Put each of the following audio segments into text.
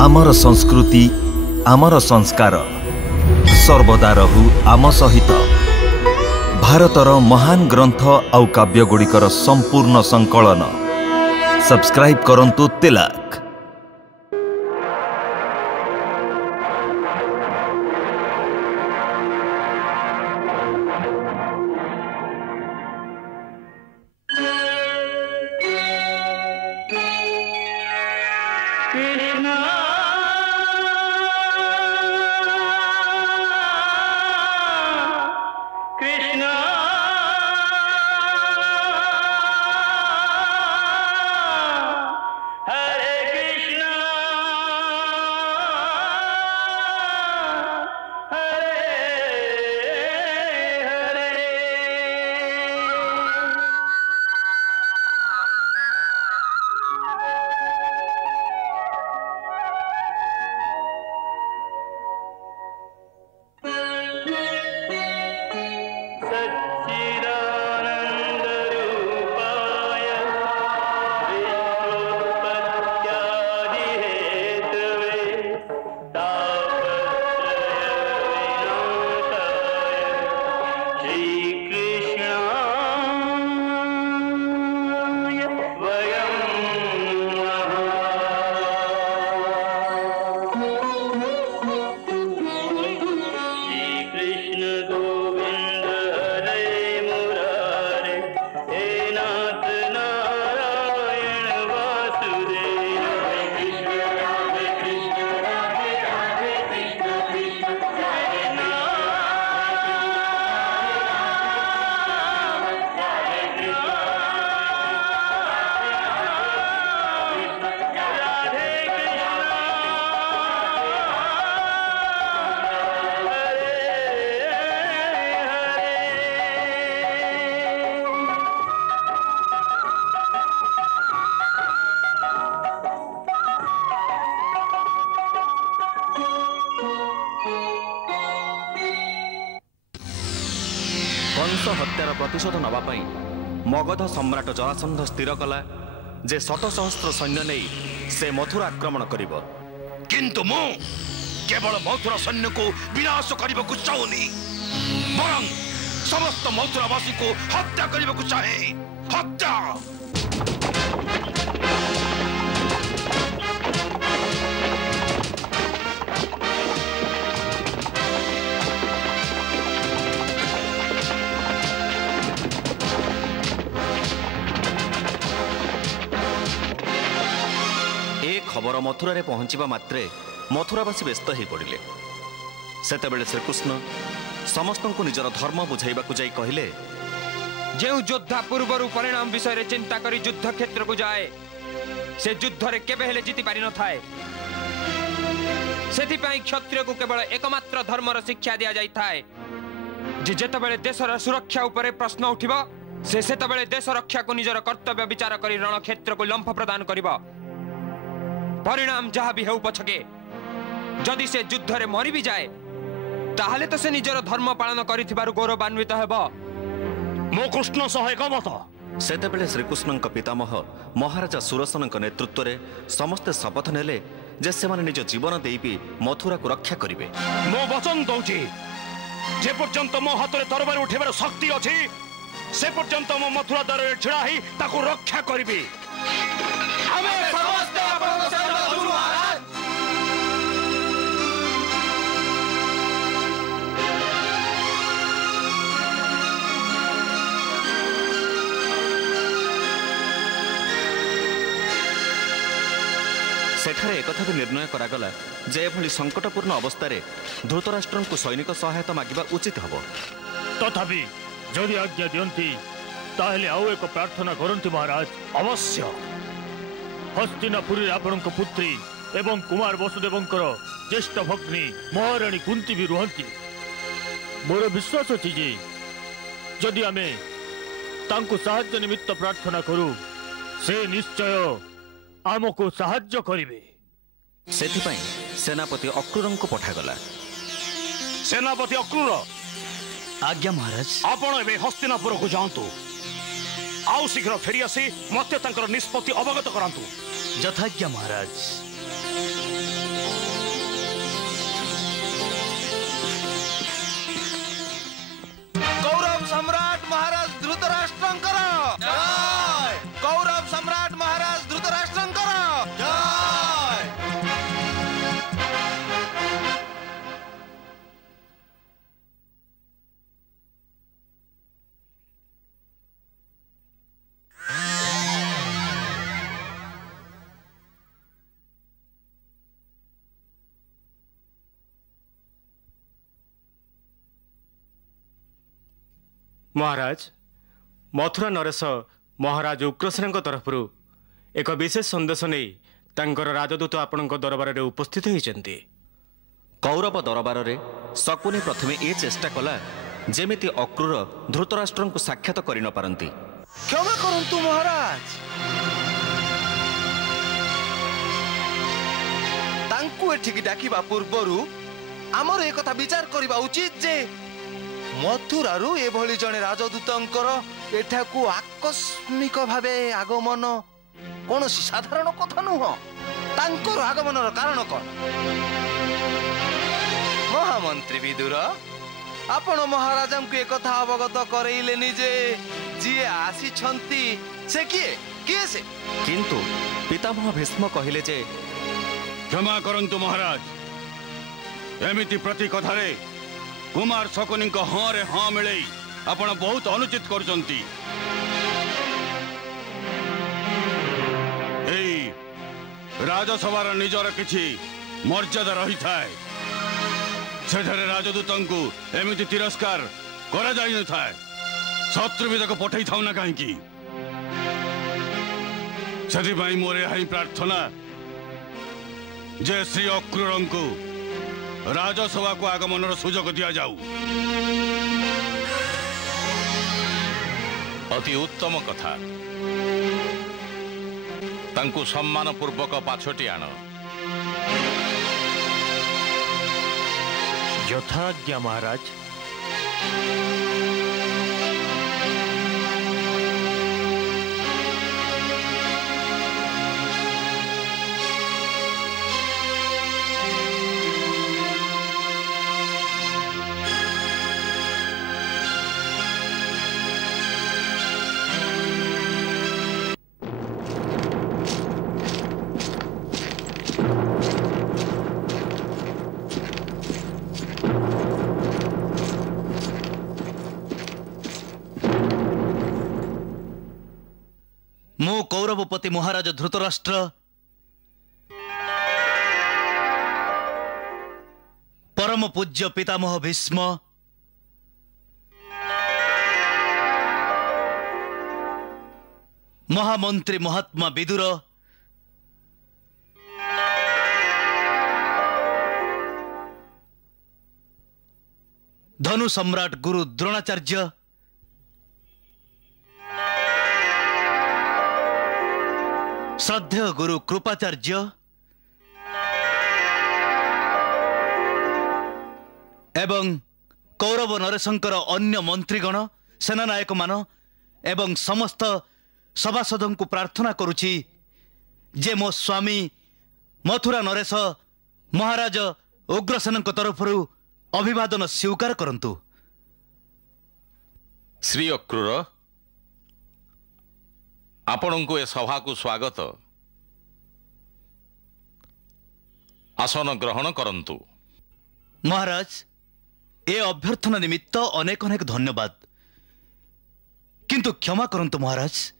आमर संस्कृति आमर संस्कार सर्वदा रहु आम सहित। भारतर महान ग्रंथ आउ काव्यगुड़िकर संपूर्ण संकलन सब्सक्राइब करंतु तिलक। कंस हत्यार प्रतिशोध नवाई मगध सम्राट जरासंध स्थिर कला जे शत सहस्र सैन्य नहीं से मथुरा आक्रमण करिब। किंतु मु केवल मथुरा सैन्य को विनाश करने को चाहूनी, बरं समस्त मथुरावासी को हत्या करने को चाहे। हत्या खबर मथुरा रे पहुंचवा मात्रे मथुरावासी व्यस्त हो पड़े। सेतेबेले श्रीकृष्ण समस्त को निजर धर्म बुझाइबा को जाई कहले, जो योद्धा पूर्वर परिणाम विषय चिंता करी युद्ध क्षेत्र को जाए से युद्ध रे केबे हेले जीति पारि न थाए। सेथिपाई क्षत्रिय को केवल एकमात्र धर्मर शिक्षा दिया जाई थाए जे जेतेबेले देशर सुरक्षा उपरे प्रश्न उठिबो से सेतेबेले देश रक्षा को निजर कर्तव्य विचार करी रण क्षेत्र को लंफ प्रदान करिबो। परिणाम जहाँ भी हो पछके जदि से युद्ध रे मरी भी जाए ताहले तो से निजर धर्म पालन करिथिबारु गौरवान्वित हेबो। मो कृष्ण सह एकमत। सेतेबेले श्रीकृष्ण पितामह महाराजा सुरसन नेतृत्व रे समस्ते शपथ नेले जे से माने निज जीवन देई मथुरा को रक्षा करिवे। मो वचन दउची जे पर्यंत मो हाथ रे तरबार उठेबार शक्ति अछि से पर्यंत मो मथुरा द्वार रे छिड़ा ही ताको रक्षा करिवे। हमें समस्त आपन से रहु महाराज। सेठारे एक भी निर्णय करागला जे एभली संकटपूर्ण अवस्था रे धृतराष्ट्र को सैनिक सहायता मागिबा उचित हबो। तथापि जदि आज्ञा दियंती ताहले आउ एक प्रार्थना करंती महाराज। अवश्य। हस्तिनापुरी आपण पुत्री एवं कुमार वसुदेवंकर ज्येष्ठ भग्नी महाराणी कुंती भी रुहंती। मोर विश्वास अछि जे जदि आमे तांको साहाय्य निमित्त प्रार्थना करू से निश्चय आमको साहाय्य करिवे। सेथिपाई सेनापति अक्रूरं को पठागला। सेनापति अक्रूर। आज्ञा महाराज। आपण एबे हस्तिनापुर को जांतु आउ शीघ्र फेरी आसी मते तांकर निष्पत्ति अवगत करांतु। यथाज्ञा महाराज। महाराज मथुरा नरेश महाराज उग्रसेन तरफ एक विशेष संदेश नहीं तांकर राजदूत आपण दरबार में उपस्थित होती। कौरव दरबार रे शकुनी प्रथमे ए चेष्टा कला जेमिति अक्रूर धृतराष्ट्र को साक्षात कर न पारंती। क्षमा करंतु महाराज, तांकु एठिक डाकिबा पूर्वरु आमर एक कथा विचार करबा उचित जे मथुरारु एभली जने राजदूतंकर एठाकू आकस्मिक भावे आगमन कौनसी साधारण कथा नुह। तांकर आगमनर कारण कौन? महामंत्री विदुर आपण महाराजा को एक कथा अवगत करैलेनी जे जी आसी छंती से किए से किंतु पितामह भीष्म कहिले जे क्षमा करंतु महाराज, एमिति प्रति कथारे कुमार शकुनी को हाँ रे हाँ मिले आपण बहुत अनुचित करचंती। राजसभार निजर किछि मर्यादा रही थाए, सेठारे राजदूतन को एमिति तिरस्कार करा जाई न थाए। शत्रु भी ताको पठाई थाउ ना काहेकि? सेति भाई मोर एहाई प्रार्थना जे श्री अक्रूरन को राजसभा को आगमनर सुजोग दिया जाऊ। अति उत्तम कथा, तांकु सम्मान पूर्वक पाछटी आण। यथाज्ञा महाराज। मो कौरवपति महाराज धृतराष्ट्र परम पूज्य पितामह भीष्म महामंत्री महात्मा विदुर धनु सम्राट गुरु द्रोणाचार्य श्रद्धेय गुरु कृपाचार्य एवं कौरव नरेशंकर अन्य मंत्रीगण सेनानायक मान एवं समस्त सभासदों को प्रार्थना करुछि जे मो स्वामी मथुरा नरेश महाराज उग्रसेन तरफ अभिवादन स्वीकार करंतु। श्री अक्रूर, आपण को ए सभा को स्वागत। आसन ग्रहण करंतु। महाराज, ए अभ्यर्थना निमित्त अनेक अनेक धन्यवाद, किंतु क्षमा करंतु महाराज,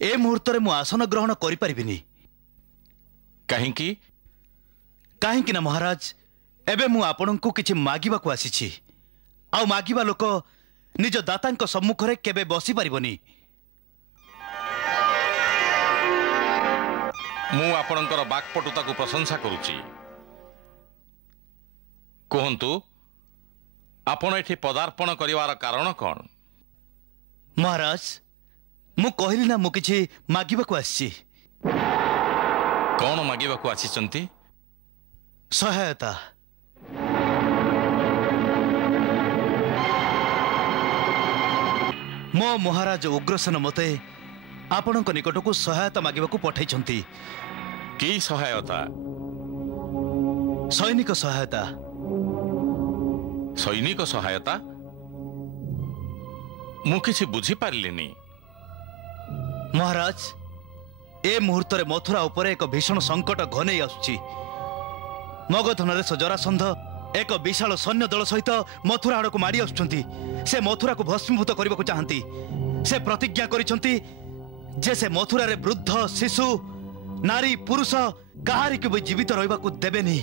ए मुहूर्त रे मु आसन ग्रहण करि परिबिनी। काहेकि? काहेकि ना महाराज, एबे मु आपन को किछि मागिबा को आसीछि। आ मागिबा लोक निज दातांक सम्मुख रे केबे बसी परिबनी। मु आपणकर बाकपटुता को प्रशंसा करुछि। कहंतु आपण एठी पदार्पण करिवार कारण कौन? महाराज, मु कहली ना मु किछि मागिबा को आछि। कौन मागिबा को आछिचंती? सहायता। मो महाराज उग्रसेन मते आपणक निकट को सहायता मागिबा को पठाइछंती। की सहायता? सैनिक सहायता। सैनिक सहायता? मु किछि बुझी पारलिनी। महाराज, ए मुहूर्त रे मथुरा उपरे एक भीषण संकट घनेई आसुछि। मगध नरेश जरासंध एक विशाल सैन्य दल सहित मथुरा आड़ को माड़ी आसुछंती। से मथुरा को भस्मीभूत करने को चाहती। से प्रतिज्ञा करिसंती जे से मथुरा रे वृद्ध शिशु नारी पुरुष कहारी को भी जीवित रहिबा को देबेनी।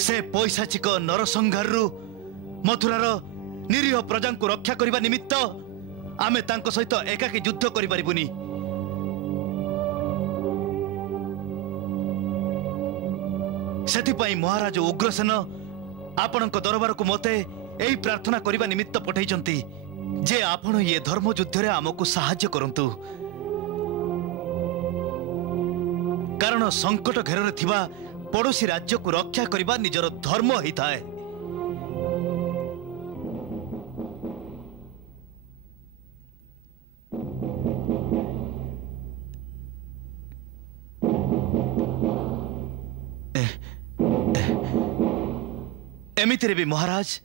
से पैशाचिक नरसंहारु मथुरार निरीह प्रजा को रक्षा करने निमित्त आमे तांको सहित एकाकी युद्ध करि परिबुनी। सेथिपाई महाराज उग्रसेन आपणक दरबार को मते एही प्रार्थना करने निमित्त पठाइचंती जे आपण ये धर्म युद्ध रे आमको सहाय्य करंतु, कारण संकट घेर थिबा पड़ोसी राज्य को रक्षा करने निजर धर्म ही थाए। एमितिरे भी महाराज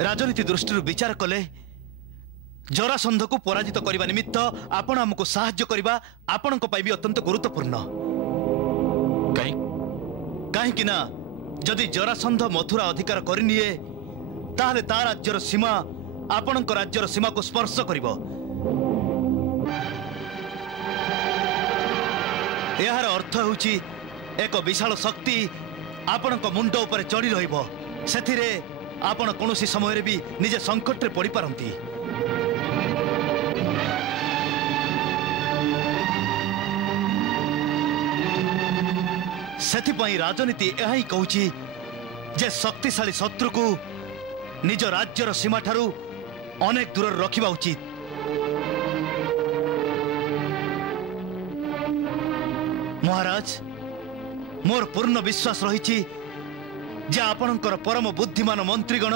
राजनीति दृष्टि विचार कले जरासंध को पराजित करने निमित्त आपण आमको साहाय्य करबा आपण को भी अत्यंत गुरुत्वपूर्ण। कहीं ना जदि जरासंध मथुरा अधिकार करनिए ताहले ता राज्यर सीमा आपण राज्यर सीमा को स्पर्श करिवो। यार अर्थ होउची एक विशाल शक्ति आपण मुंड उपर चढ़ी रहिबो, सेथिरे आपण कोनोसी समय भी निजे संकट रे पड़ी पारंती। सेथिपाई राजनीति यही कहूची जे शक्तिशाली शत्रु को निज राज्यर सीमा ठारू अनेक दूर रखिबा उचित। महाराज मोर पूर्ण विश्वास रही जे आपणकर परम बुद्धिमान मंत्रीगण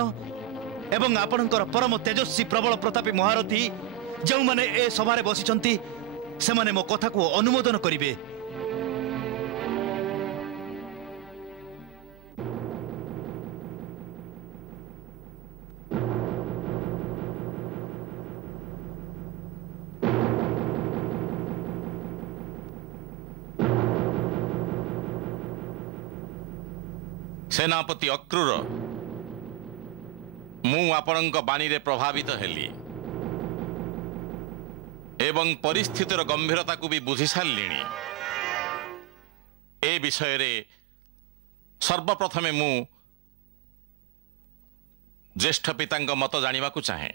एवं आपणकर परम तेजस्वी प्रबल प्रतापी महारथी जो माने ए सभारे बसिचंती से माने मो कथा को अनुमोदन करिवे। सेनापति अक्रूर मु आपणक बाणी रे प्रभावित हेली एवं परिस्थितिर गंभीरता को भी बुझी सारिलिणी। ए विषय रे सर्वप्रथमे मु ज्येष्ठ पितांग मत जानिबा को चाहे।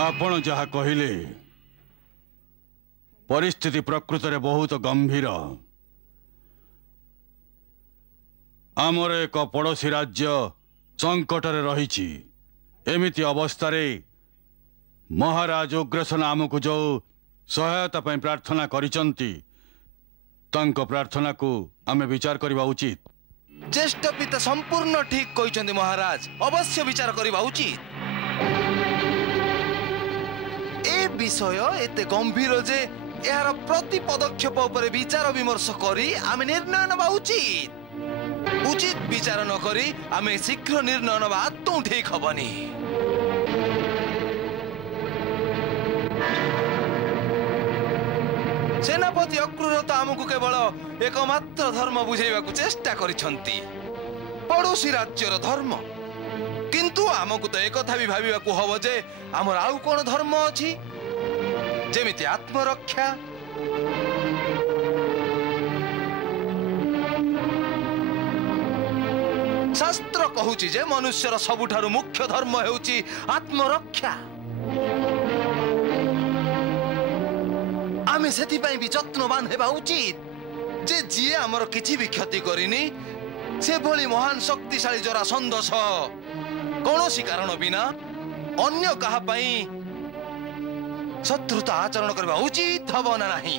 आपण जहा कहिले परिस्थिति प्रकृत रे बहुत गंभीर। आमर एक पड़ोसी राज्य संकट रे रही। एमिति अवस्था रे महाराज उग्रसेन आमको जो सहायता पई प्रार्थना करिसंती तांको प्रार्थना को आमे विचार करबा उचित। ज्येष्ठ पिता संपूर्ण ठीक कहिसंती महाराज, अवश्य विचार करबा उचित। ए विषय एते गंभीर जे यार प्रति पदक्षेप उपरे विचार विमर्श करी आमे निर्णय नबा उचित। उचित विचार न करी आमे शीघ्र निर्णय नबा तो ठीक हबनी। सेनापति अक्रूर तो आमको केवल एकमात्र धर्म बुझाइबा को चेष्टा करिसंती, पड़ोसी राज्यर धर्म। किंतु आमको तो एक कथा भी भाबिबा को हबो जे हमर आउ कोन धर्म अछि जेमिति आत्मरक्षा। शास्त्र कहूची जे मनुष्यर सबुठारु मुख्य धर्म हेउची आत्मरक्षा। आमे सेति पई भी यत्नवान हेबा उचित जे जिए हमर किछि भी क्षति करिनी से भली महान शक्तिशाली जरासंध कौनसी कारण बिना अन्य कहा पई शत्रुता आचरण करबा उचित हबो ना नहीं।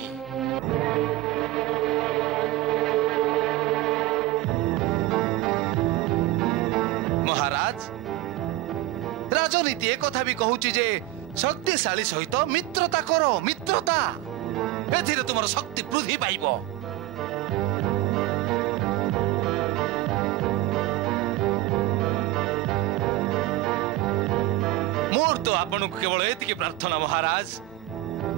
महाराज राजनीति एक कथा भी कहूची जे शक्तिशाली सहित मित्रता करो। मित्रता एथिरे तुमर शक्ति वृद्धि पाइबो। मोर तो आपण को केवल एतिकी प्रार्थना महाराज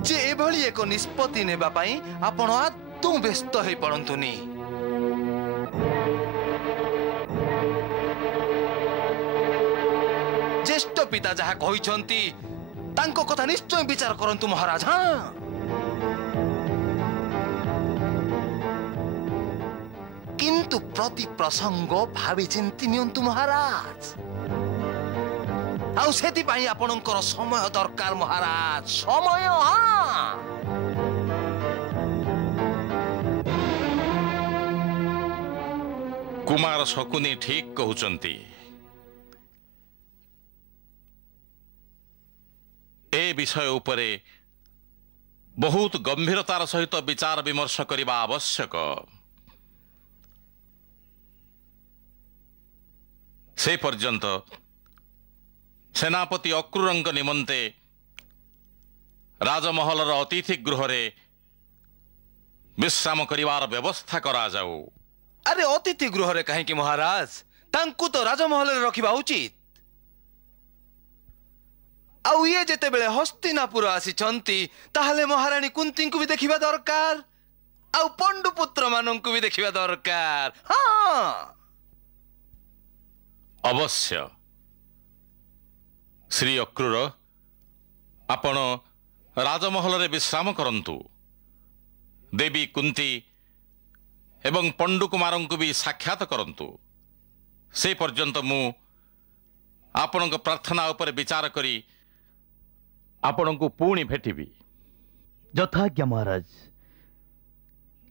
जे एभली एक निष्पत्ति नेबा पई आपण आदौ व्यस्त होई पड़ंतुनी। ज्येष्ठ पिता जहा कहिसंती तांको कथा निश्चय विचार करंतु महाराज। हाँ किंतु प्रति प्रसंग भावी चिंती नियंतु महाराज आउ सेति पाई आपणकर समय दरकार महाराज समय हाँ कुमार शकुनी ठीक कहउचंती ए विषय उपरे बहुत गंभीरतार सहित विचार विमर्श करने आवश्यक से पर्यंत सेनापति अक्रूरंक निमंते राजमहलर अतिथि गृह रे विश्राम करिवार व्यवस्था करा जाऊ। अरे अतिथि गृह रे कहीं महाराज तांकु तो राजमहल रे रखिबा उचित आउ ये जेते बेले हस्तिनापुर आसीचंती ताहले महारानी कुंती को भी देखिबा दरकार आउ पंडुपुत्र मानंकु भी देखिबा दरकार हाँ अवश्य श्री अक्रूर आपण राजमहल रे विश्राम करंतु देवी कुंती एवं पंडु कुमारंकु भी साक्षात करंतु से पर्यंत मु आपणक प्रार्थना उपर विचार करी आपणकु पुणी भेटिबी। यथाज्ञा महाराज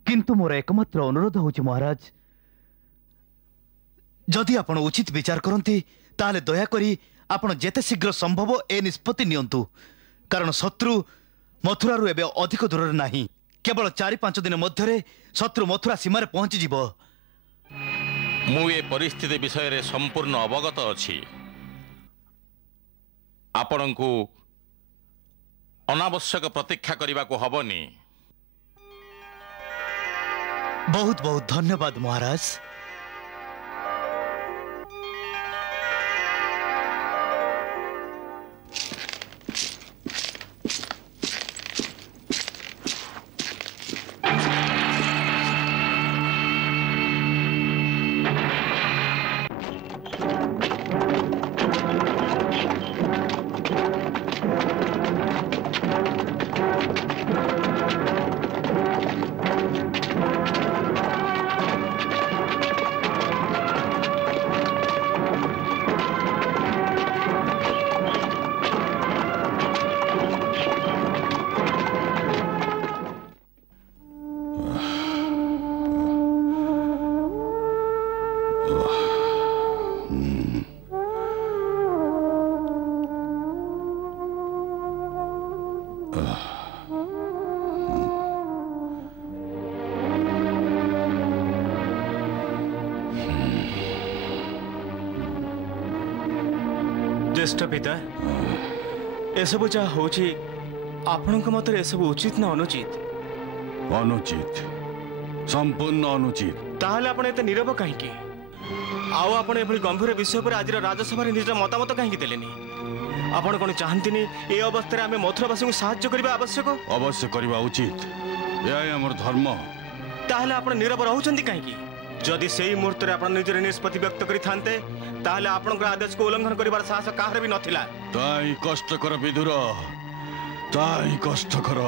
किंतु मोर एकमात्र अनुरोध होछि महाराज जदि आपण उचित विचार करंती ताले दया करी आपण जेते शीघ्र संभव ए निष्पत्ति नियंतु कारण शत्रु मथुरा रु एबे अधिक दूर नाही केवल 4-5 दिन मध्यरे शत्रु मथुरा सीमारे पहुंची जीव। मु ए परिस्थिति विषय रे संपूर्ण अवगत अछि आपणकु अनावश्यक प्रतीक्षा करने को हबनी। बहुत बहुत धन्यवाद महाराज। ज्येष्ठ पिता एसबू जहाँ हूँ आपण मत एसबू उचित ना अनुचित? अनुचित संपूर्ण अनुचित। ताहले आपण एते नीरव कहीं आउ आपण एभली गंभीर विषय पर आज राजसभा निज मतामत कहीं देलेनी? आपण कौन चाहती ए अवस्था आम मथुरावासी को साहाय्य करने आवश्यक? अवश्य करवा उचित यह आमर धर्म। ताहले आपण नीरव रहउछंती कहीं? जदि से मुहूर्त आप निजर निष्पत्ति व्यक्त करते ताहले आपनकर आदेश को उल्लंघन करिवार साहस काहर भी नथिला। ताई कष्टकर विदुर ताई कष्टकर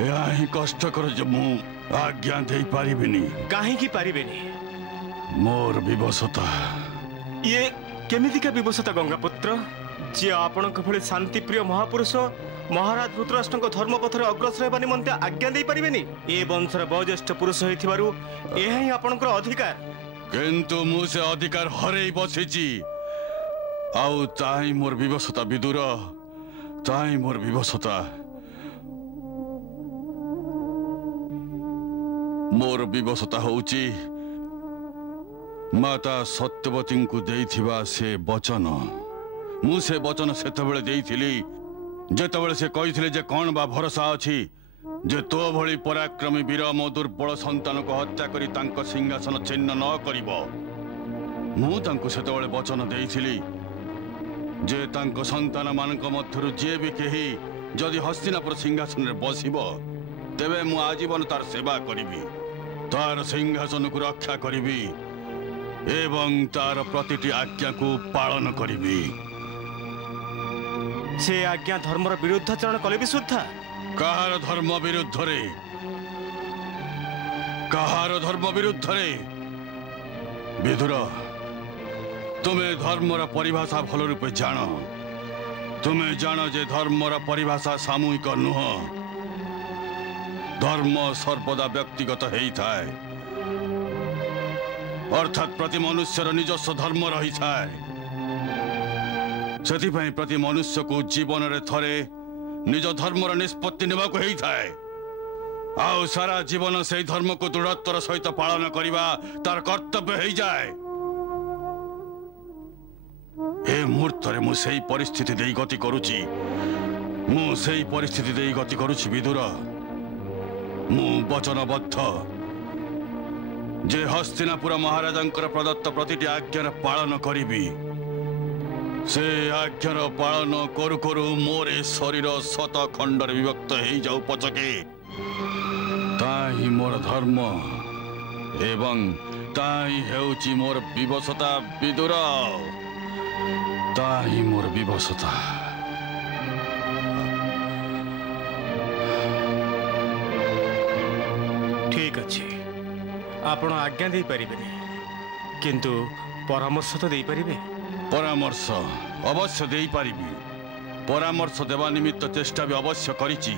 यही कष्टकर जे मु आज्ञा दे पारिबिनी। काहे की पारिबेनी? मोर विवशता। ये केमितिका विवशता गंगापुत्र जी आपनक भली शांति प्रिय महापुरुष महाराज धृतराष्ट्रଙ୍କ धर्म पथरे अग्रसर हेबा निमंते आज्ञा दे पारिबेनी? ए वंशर वयोज्येष्ठ पुरुष होइथिबारु एहा ही आपनकर अधिकार। किंतु मु से अधिकार हरै बसिची आउ ताई मोर विवशता विदुर ताई मोर विवशता। मोर विवशता होउची माता सत्यवती को देइथिबा से वचन। मु से वचन सेतबेले देइथिली जेतबेले से कहिथिले जे कोन बा भरोसा अछि जे तो भली पराक्रमी वीर मो दुर्बल संतान को हत्या करी तांको सिंहासन छिन्न न करिबो। मु तांको सेतबेले वचन देइथिली जे तांको संतान मानक मध्यरु जे भी केही जदि हस्तिनापुर सिंहासन रे बसिबो तेबे मु आजीवन तार सेवा करिबी, तार सिंहासन को रक्षा करिबी एवं तार प्रतिटी आज्ञा को पालन करिबी। से आज्ञा धर्मर विरुद्धाचरण कले भी सुद्धा? कहार धर्म विरुद्ध रे? कहार धर्म विरुद्ध रे? विदुर तुम्हें धर्मर परिभाषा भल रूपे जान। तुम्हें जान जे धर्मर परिभाषा सामूहिक नुह। धर्म सर्वदा व्यक्तिगत हेई थाए, अर्थात प्रति मनुष्यर निजस्व धर्म रही थाए। सेथिपाई प्रति मनुष्य को जीवन रे थरे निज धर्मर निष्पत्ति नेबाको हेई थाए। आउ सारा जीवन से धर्म को दृढ़तर सहित पालन करवा तार कर्तव्य हो जाए। ए मुहूर्त मु सेई परिस्थिति देई गति करुची। मु सेई परिस्थिति देई गति करुची विदुर। मु वचनबद्ध जे हस्तिनापुर महाराजंकर प्रदत्त प्रतिटी आज्ञार पालन करिबी। से आज्ञार पालन करू करू मोरे शरीर शत खंडर विभक्त हो जाऊ पचके ताही मोर धर्म एवं ताही हेउची मोर विवशता विदुर। ताही मोर विवशता। ठीक अच्छे आपण आज्ञा दे परिबे किंतु परामर्श तो दे परिबे। परामर्श अवश्य दे पारिबी। परामर्श देवा निमित्त चेष्टा भी अवश्य करिची,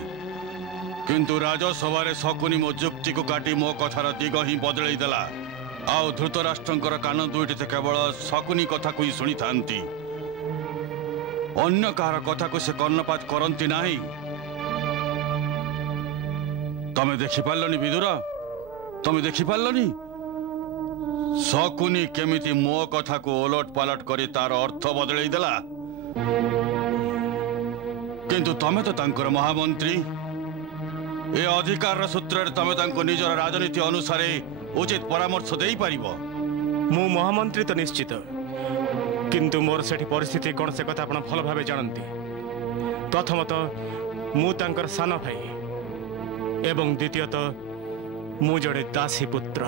किंतु राजसभा शकुनी मो जुक्ति को काटी मो कथार दिग ही बदलई देला। आउ धृतराष्ट्रंकर कान दुईटी तो केवल शकुनी कथा को ही शुणी थांती, अन्य कहार कथा को से कर्णपात करती नहीं। तमे देखि पारलनी विदुर, तमे देखि पारलनी शकुनी केमिति मो कथा को ओलट पालट करी तार अर्थ बदलई देला। किंतु तमे तो तांकर महामंत्री। ए अधिकार सूत्र तमे तांको निजर राजनीति अनुसार उचित परामर्श दे पारिबो। मु महामंत्री तो निश्चित, किंतु मोर सेठी परिस्थिति कौन से कथा आपण भल भाबे जानंती। प्रथमतः मु तांकर सान भाई एवं द्वितीयतः मु जड़े दासी पुत्र।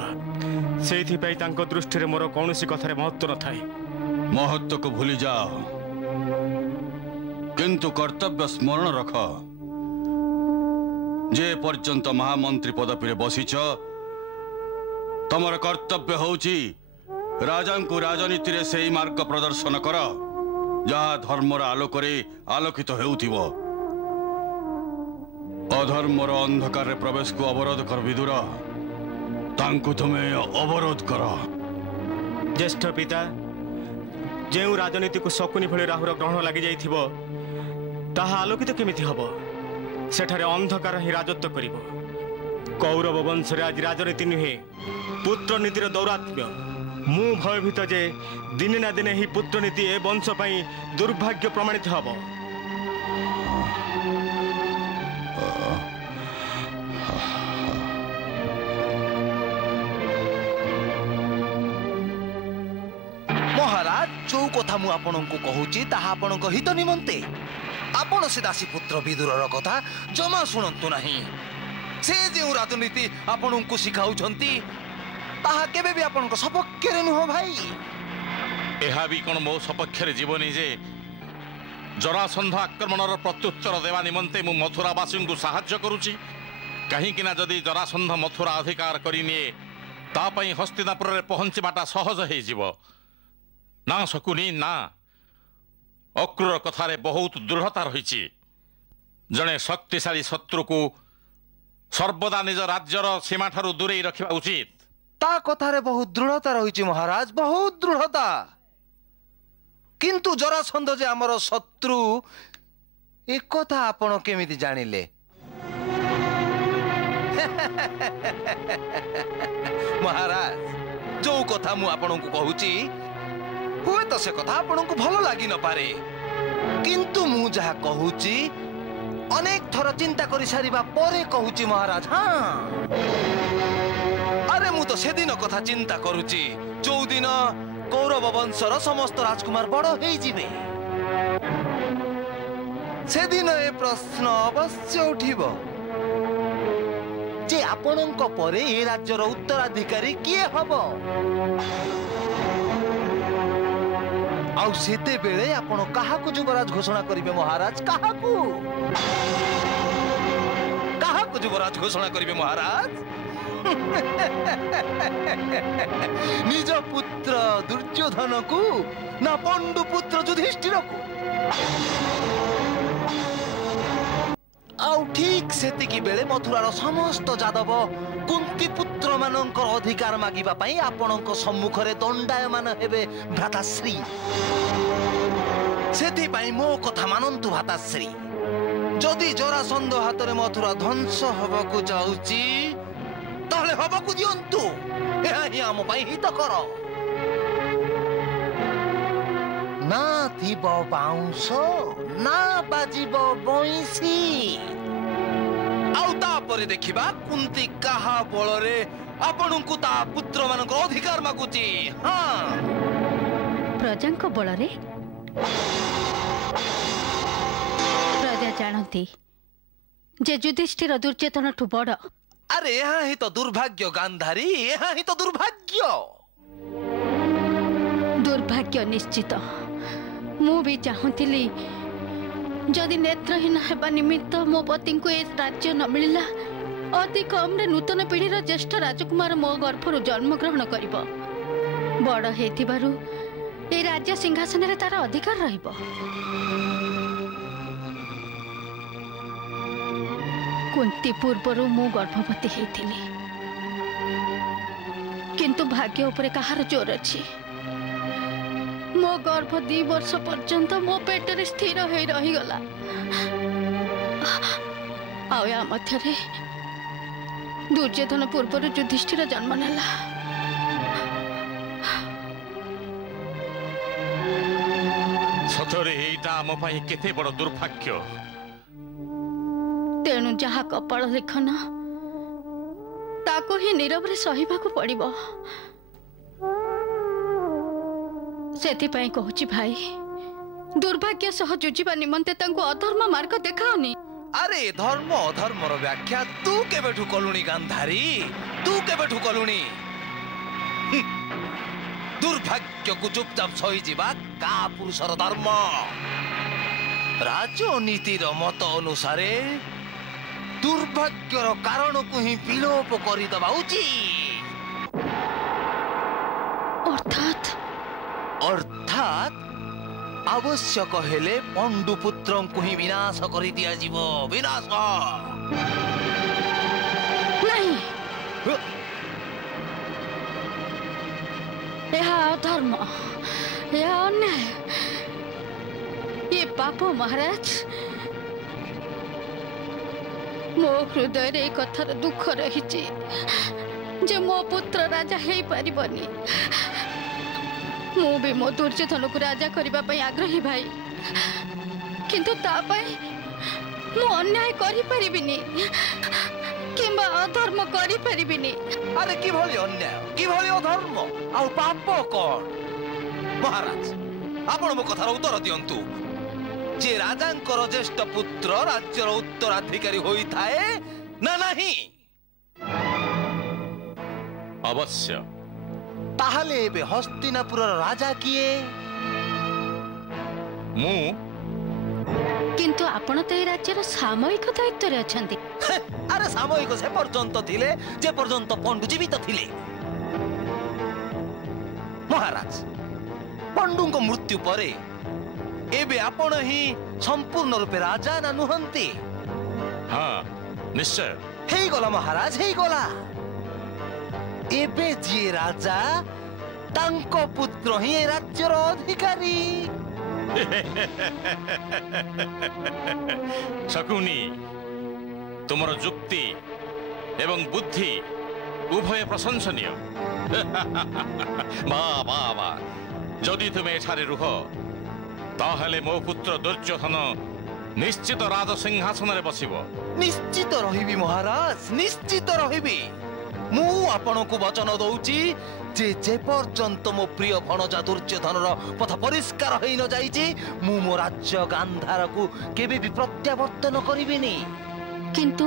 सेथि पई तांको दृष्टि रे मोर कौनसी कथारे महत्व न थाए। महत्व को भूली जाओ, किंतु कर्तव्य स्मरण रख। जे पर्यंत महामंत्री पदपी बसीच तमर कर्तव्य होउची राजा को राजनीति रे सेई मार्ग प्रदर्शन कर जहा धर्मर आलोक आलोकित हेउथिबो। अधर्मर अंधकार प्रवेश को अवरोध कर विदुर। तांकु तुम्हें अवरोध कर। ज्येष्ठ पिता, जो राजनीति को शकुनी भली राहुर ग्रहण लगी जाइथिबो ताहा आलोकित केमिति हबो? सेठारे अंधकार ही राजत्व करिबो। कौरव वंश रे आज राजनीति नुहे, पुत्र नीतिर दौरात्म्य। मु भयभीत जे दिने ना दिने ही पुत्र नीति ए वंश पई दुर्भाग्य प्रमाणित हबो। महाराज, जो कथा मु आपनको कहूची ताहा आपनको हित निमंते। आपण से दासी पुत्र विदुरर कथा जमा शुणंतु नहीं। से जो राजनीति आपनको शिखाउछंती ताहा केबे भी आपनको सपक्षरे नुह भाई। एहा भी कोन मो सपक्षरे जीवनी जे जरासंध आक्रमणर प्रत्युत्तर देवा निमंते मु मथुरावासी को साहाय्य करूची। कहीं कि ना जदि जरासंध मथुरा अधिकार करिनिए ता पई हस्तिनापुर रे पहुंचबाटा सहज हे जीवो। ना शकुनी ना अक्रूर कथारे बहुत दृढ़ता रही। जड़े शक्तिशाली शत्रु को सर्वदा निज राज्यर सीमा ठारू दूरे रखा उचित। ता कथारे बहुत दृढ़ता रही महाराज, बहुत दृढ़ता। किंतु जरासंध जे आमर शत्रु एक कथा आपण केमिति जानिले? महाराज, जो कथा मु आपनकु कहूची हुए तो से कथा आपनकु भलो लागी न पारे, किंतु मु जहा कहूची अनेक थर चिंता करि सारिबा परे कहूची महाराज। हाँ, अरे मु तो से दिन कथा चिंता करूची जो दिन कौरव वंशर समस्त राजकुमार बड़ हेई जिवे। से दिन ए प्रश्न अवश्य उठिबो जे आपनक परे ए राज्यर उत्तराधिकारी किए हबो। आउ सेते बेले आपण काहाकु युवराज घोषणा करिवे महाराज? काहाकु युवराज घोषणा करिवे महाराज? निज पुत्र दुर्योधन को ना पंडु पुत्र युधिष्ठिर को आउ ठीक सेतिकी बेले मथुरार समस्त यादव कुंती पुत्र मानकर अधिकार मागिबा पई आपणक सम्मुखरे दंडायमान हेबे भ्राताश्री सेति पई मो कथा मानन्तु भ्राताश्री जदि जरासंध हातरे मथुरा ध्वंस हबकु जाउची ताहले हबकु दियंतु एहा हि आम पई हितकर ना थिब बाउंस ना बाजिब बंसी आउ तापरे देखिबा कुंती काहा बलरे आपणकु ता पुत्र मानक अधिकार मागुची हां प्रजांक बलरे प्रजा जानती जे युधिष्ठिर दुर्योधन ठु बड़ अरे यहाँ ही तो दुर्भाग्य गांधारी यहाँ ही तो दुर्भाग्य दुर्भाग्य निश्चित मु भी चाहूली जदि नेत्रहीन हेबा निमित्त मो पति को ए राज्य न मिलला अति कम रे नूतन पीढ़ीर ज्येष्ठ राजकुमार मो गर्भरु जन्म ग्रहण करिब बड़ हेतिबारु ए राज्य सिंहासन रे तार अधिकार रहिब कुंती पूर्वरु मु गर्भवती हेतिली किंतु भाग्य उपरे कहार जोर अछि मो गर्भ 2 वर्ष पर्यंत मो पेटर स्थिर हो रही गला आ मध्य दुर्योधन पूर्व युधिष्ठिर जन्म नेला सतरे एटा आम पई केते बड़ दुर्भाग्य तेणु जहा कपाल लिखन ताको ही नीरव रे सहिबा को पड़िबो सेति पई कहूची भाई दुर्भाग्य सह जुजिबा निमंते तांको अधर्म मार्ग देखाओनी अरे धर्म अधर्म रो व्याख्या तू केबेठु कलुणी गांधारी तू केबेठु कलुणी दुर्भाग्य को चुपचाप सही जीवा का पुरुषर धर्म राजनीति रो मत अनुसारे दुर्भाग्यर कारण को ही विलोप करि दबा उचित अर्थात आवश्यक हेले पंडुपुत्र को ही विनाश करि दिया जीवो विनाश नहीं यह अधर्म यह अन्याय ये पाप महाराज मो हृदय रे कथार दुख रही जे मो पुत्र राजा हे परिबनी मु भी मो दुर्योधन को राजा करबा पई आग्रही भाई किंतु ता पई मु अन्याय करि परिबिनी किंबा अधर्म करि परिबिनी अरे कि भली अन्याय कि भली अधर्म आ पाप कोन महाराज आपण मो कथार उत्तर दियंतु जे राजांकर ज्येष्ठ पुत्र राज्यर उत्तराधिकारी होई थाए ना नहीं अवश्य ताहले बे हस्तिनापुर राजा किए मु किंतु आपण तो राज्यर सामयिक दायित्व रे अछंती अरे सामयिक से पर्यंत थिले जे पर्यंत पंडु जीवित थिले महाराज पंडु को मृत्यु परे एबे आपण ही संपूर्ण रूपे राजा ना नुहंती हाँ निश्चय हेई गला महाराज हेई गला एबे जी राजा तांको पुत्र ही राज्यर अधिकारी शकुनी तुमर जुक्ति एवं बुद्धि उभय प्रशंसनीय वाह वाह वाह जदि तुम एठारे रुह ताहले मो पुत्र दुर्योधन निश्चित राज सिंहासन रे बसिबो निश्चित रहिबी महाराज निश्चित रहिबी मु आपण को वचन दउची जे पर्यंत मो प्रिय भणजा दुर्योधन पथ परिष्कार होई न जाईची मु मो राज्य गांधार को केबे भी प्रत्यावर्तन करिबिनी किंतु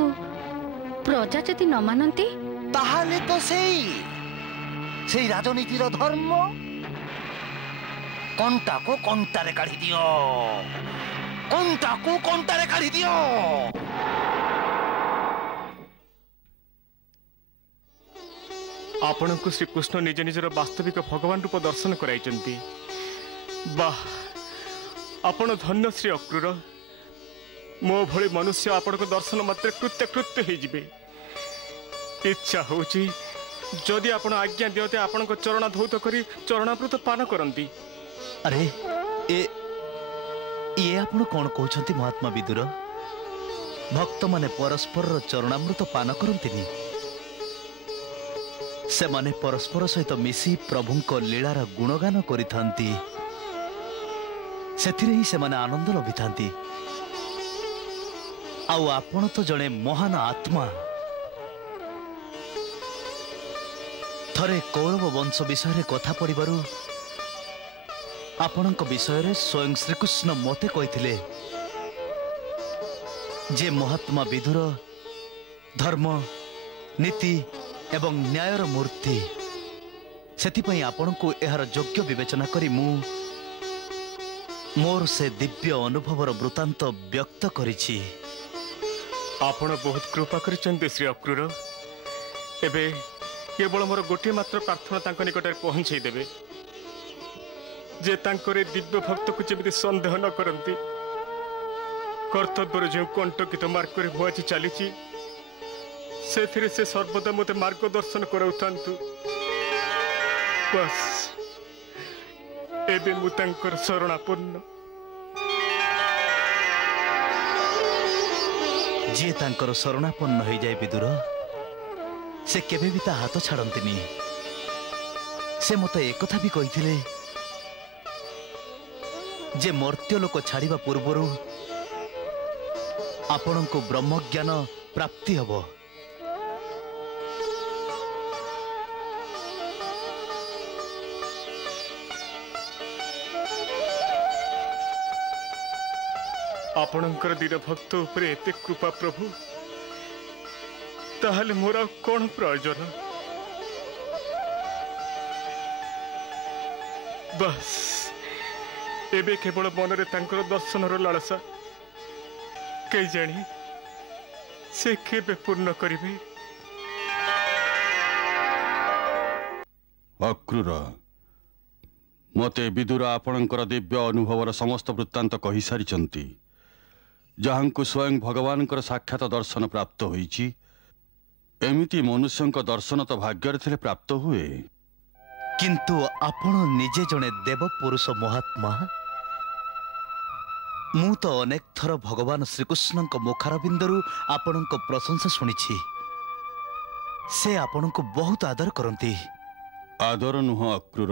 प्रजा जति न मानंती ताहाले तो सेई राजनीतिर धर्म कंटा को कंटारे काढ़ी दियो कंटा को कंटारे काढ़ी दियो आपण को श्रीकृष्ण निज निजर वास्तविक भगवान रूप दर्शन कराई। वाह आपण धन्य श्री अक्रूर। मो भली मनुष्य आपण को दर्शन मात्र कृत्य कृत्य हो जिबे। इच्छा होची जदि आपण आज्ञा दियते आपण को चरण धौत करी चरणामृत पान करंती। अरे ये आपण कौन कहते महात्मा विदुर? भक्त माने परस्पर चरणामृत पान करंतिनी। से माने परस्पर सहित मिसी प्रभुंक लीलार गुणगान करिथांती। सेथिरे ही से माने आनंद लभिथांती। आउ आपण तो जणे महान आत्मा। थरे कौरव वंश विषय कथा पड़िबारु आपणक विषय स्वयं श्रीकृष्ण मते कहिथिले जे महात्मा विदुर धर्म नीति एवं न्यायर मूर्ति। सेतिपई आपणको एहार योग्य विवेचना करी मोर से दिव्य अनुभवर वृत्तांत व्यक्त करिछि। आपण बहुत कृपा करिसंते श्री अक्रूर। एबे केवल मोर गोटे मात्र प्रार्थना तांको निकटरे पहुंचाई देबे जे तांकोरे दिव्य भक्त को जेमिति संदेह न करंती। कर्तव्यर जो कंटकित मार्ग करे भुआची चलीची से सर्वदा मते मार्गदर्शन कराउथांतु। बस एबे मु तांकर शरणापन्न। जे तांकर शरणापन्न हो जाए विदुर से केबे भी ता हाथ छाड़ंतिनी। से मते एक कथा भी कहिथिले जे मर्त्य लोक छाड़िबा पूर्वरु आपणको ब्रह्मज्ञान प्राप्ति हबो। आपणकर दीन भक्त उपरे एते कृपा प्रभु ताहले मोर कौन प्रयोजन? बस एबे केवल मनरे तांकर दर्शनर लालसा कई जानी से केबे पूर्ण करिवे। अक्रूर मते विदुर आपणकर दिव्य अनुभवर समस्त वृत्तांत कहि सारिचंती जहांकु स्वयं भगवानकर साक्षात दर्शन प्राप्त होईची। एमिति मनुष्यंक दर्शन तो भाग्यर थिले प्राप्त हुए किंतु आपण निजे जने देव पुरुष महात्मा। मु तो अनेक थर भगवान श्रीकृष्णक मुखारबिंदरु आपणक प्रशंसा सुनिछि। से आपणक बहुत आदर करंती। आदर नुह अक्रूर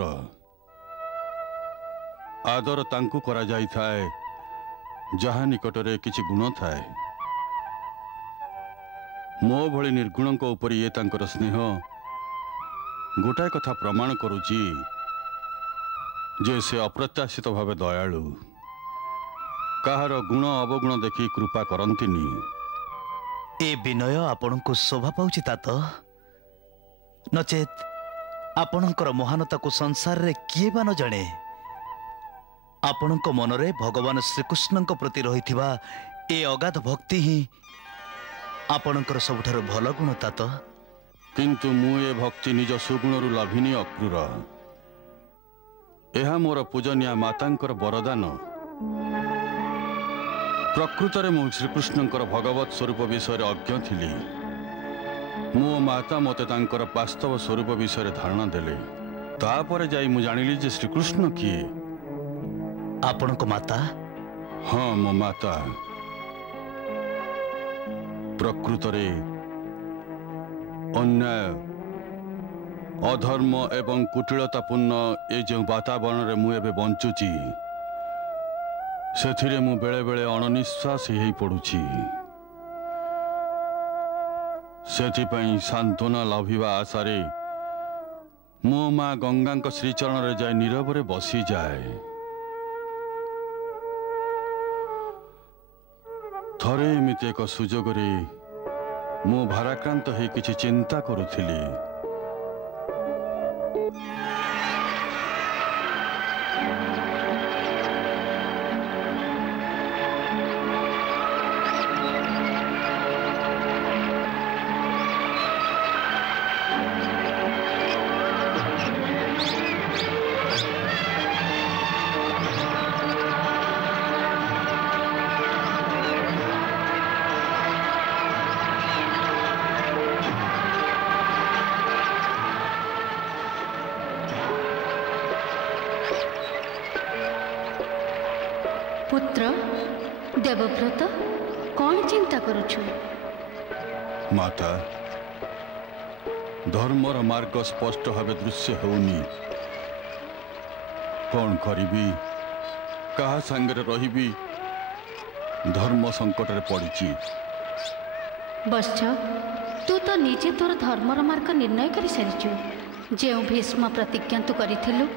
आदर तांकु करा जाई थाए जहा निकटरे किछि गुण थाए। मो भली निर्गुणक ऊपर ये तांकर स्नेह गोटाए कथा प्रमाण करुची जे से अप्रत्याशित भावे दयालु कहार गुण अवगुण देखि कृपा करंतिनी। ए विनय आपणको शोभा पाउछि तात नचेत आपणकर महानता को संसार रे किए बा न जाने। आपणको मनरे भगवान श्रीकृष्णक प्रति रहिथिबा ए अगाध भक्ति ही आपणकर सबुठार भल गुण तात। किंतु मु ए भक्ति निज सुगुणरु लाभिनी अक्रूर। एहा मोर पूजनिया मातांकर वरदान। प्रकृतरे मु श्रीकृष्णंकर भगवत स्वरूप विषय अज्ञ थिली। मो माता मते तांकर वास्तव स्वरूप विषय धारणा देले। तापरे जाई मु जानिली जे श्रीकृष्ण किए। आपणको माता? हाँ मो माता। प्रकृतरे अन्याय अधर्म एवं कुटिलतापूर्ण ए जो वातावरण रे मु एबे बंचुची सेथिरे मु बेले बेले अणनिश्वास हेई पडुची। सेथिपई सांत्वना लाभिबा आशारे मो माँ गंगांक श्रीचरण रे जाय नीरवरे बसी जाए। थरे एमिति एक सुजोग रे मु भाराक्रांत हे किछि चिंता करुथिली। पुत्र देवव्रत कौन चिंता करुछु? माता धर्मर मार्ग स्पष्ट भाव दृश्य होनी कौन करी कहा सांगरे रही धर्म संकट रे पड़ी। बश्च तू तो निजे तोर धर्मर मार्ग निर्णय कर सारिचु। जो भीष्म प्रतिज्ञा तू करिथिलु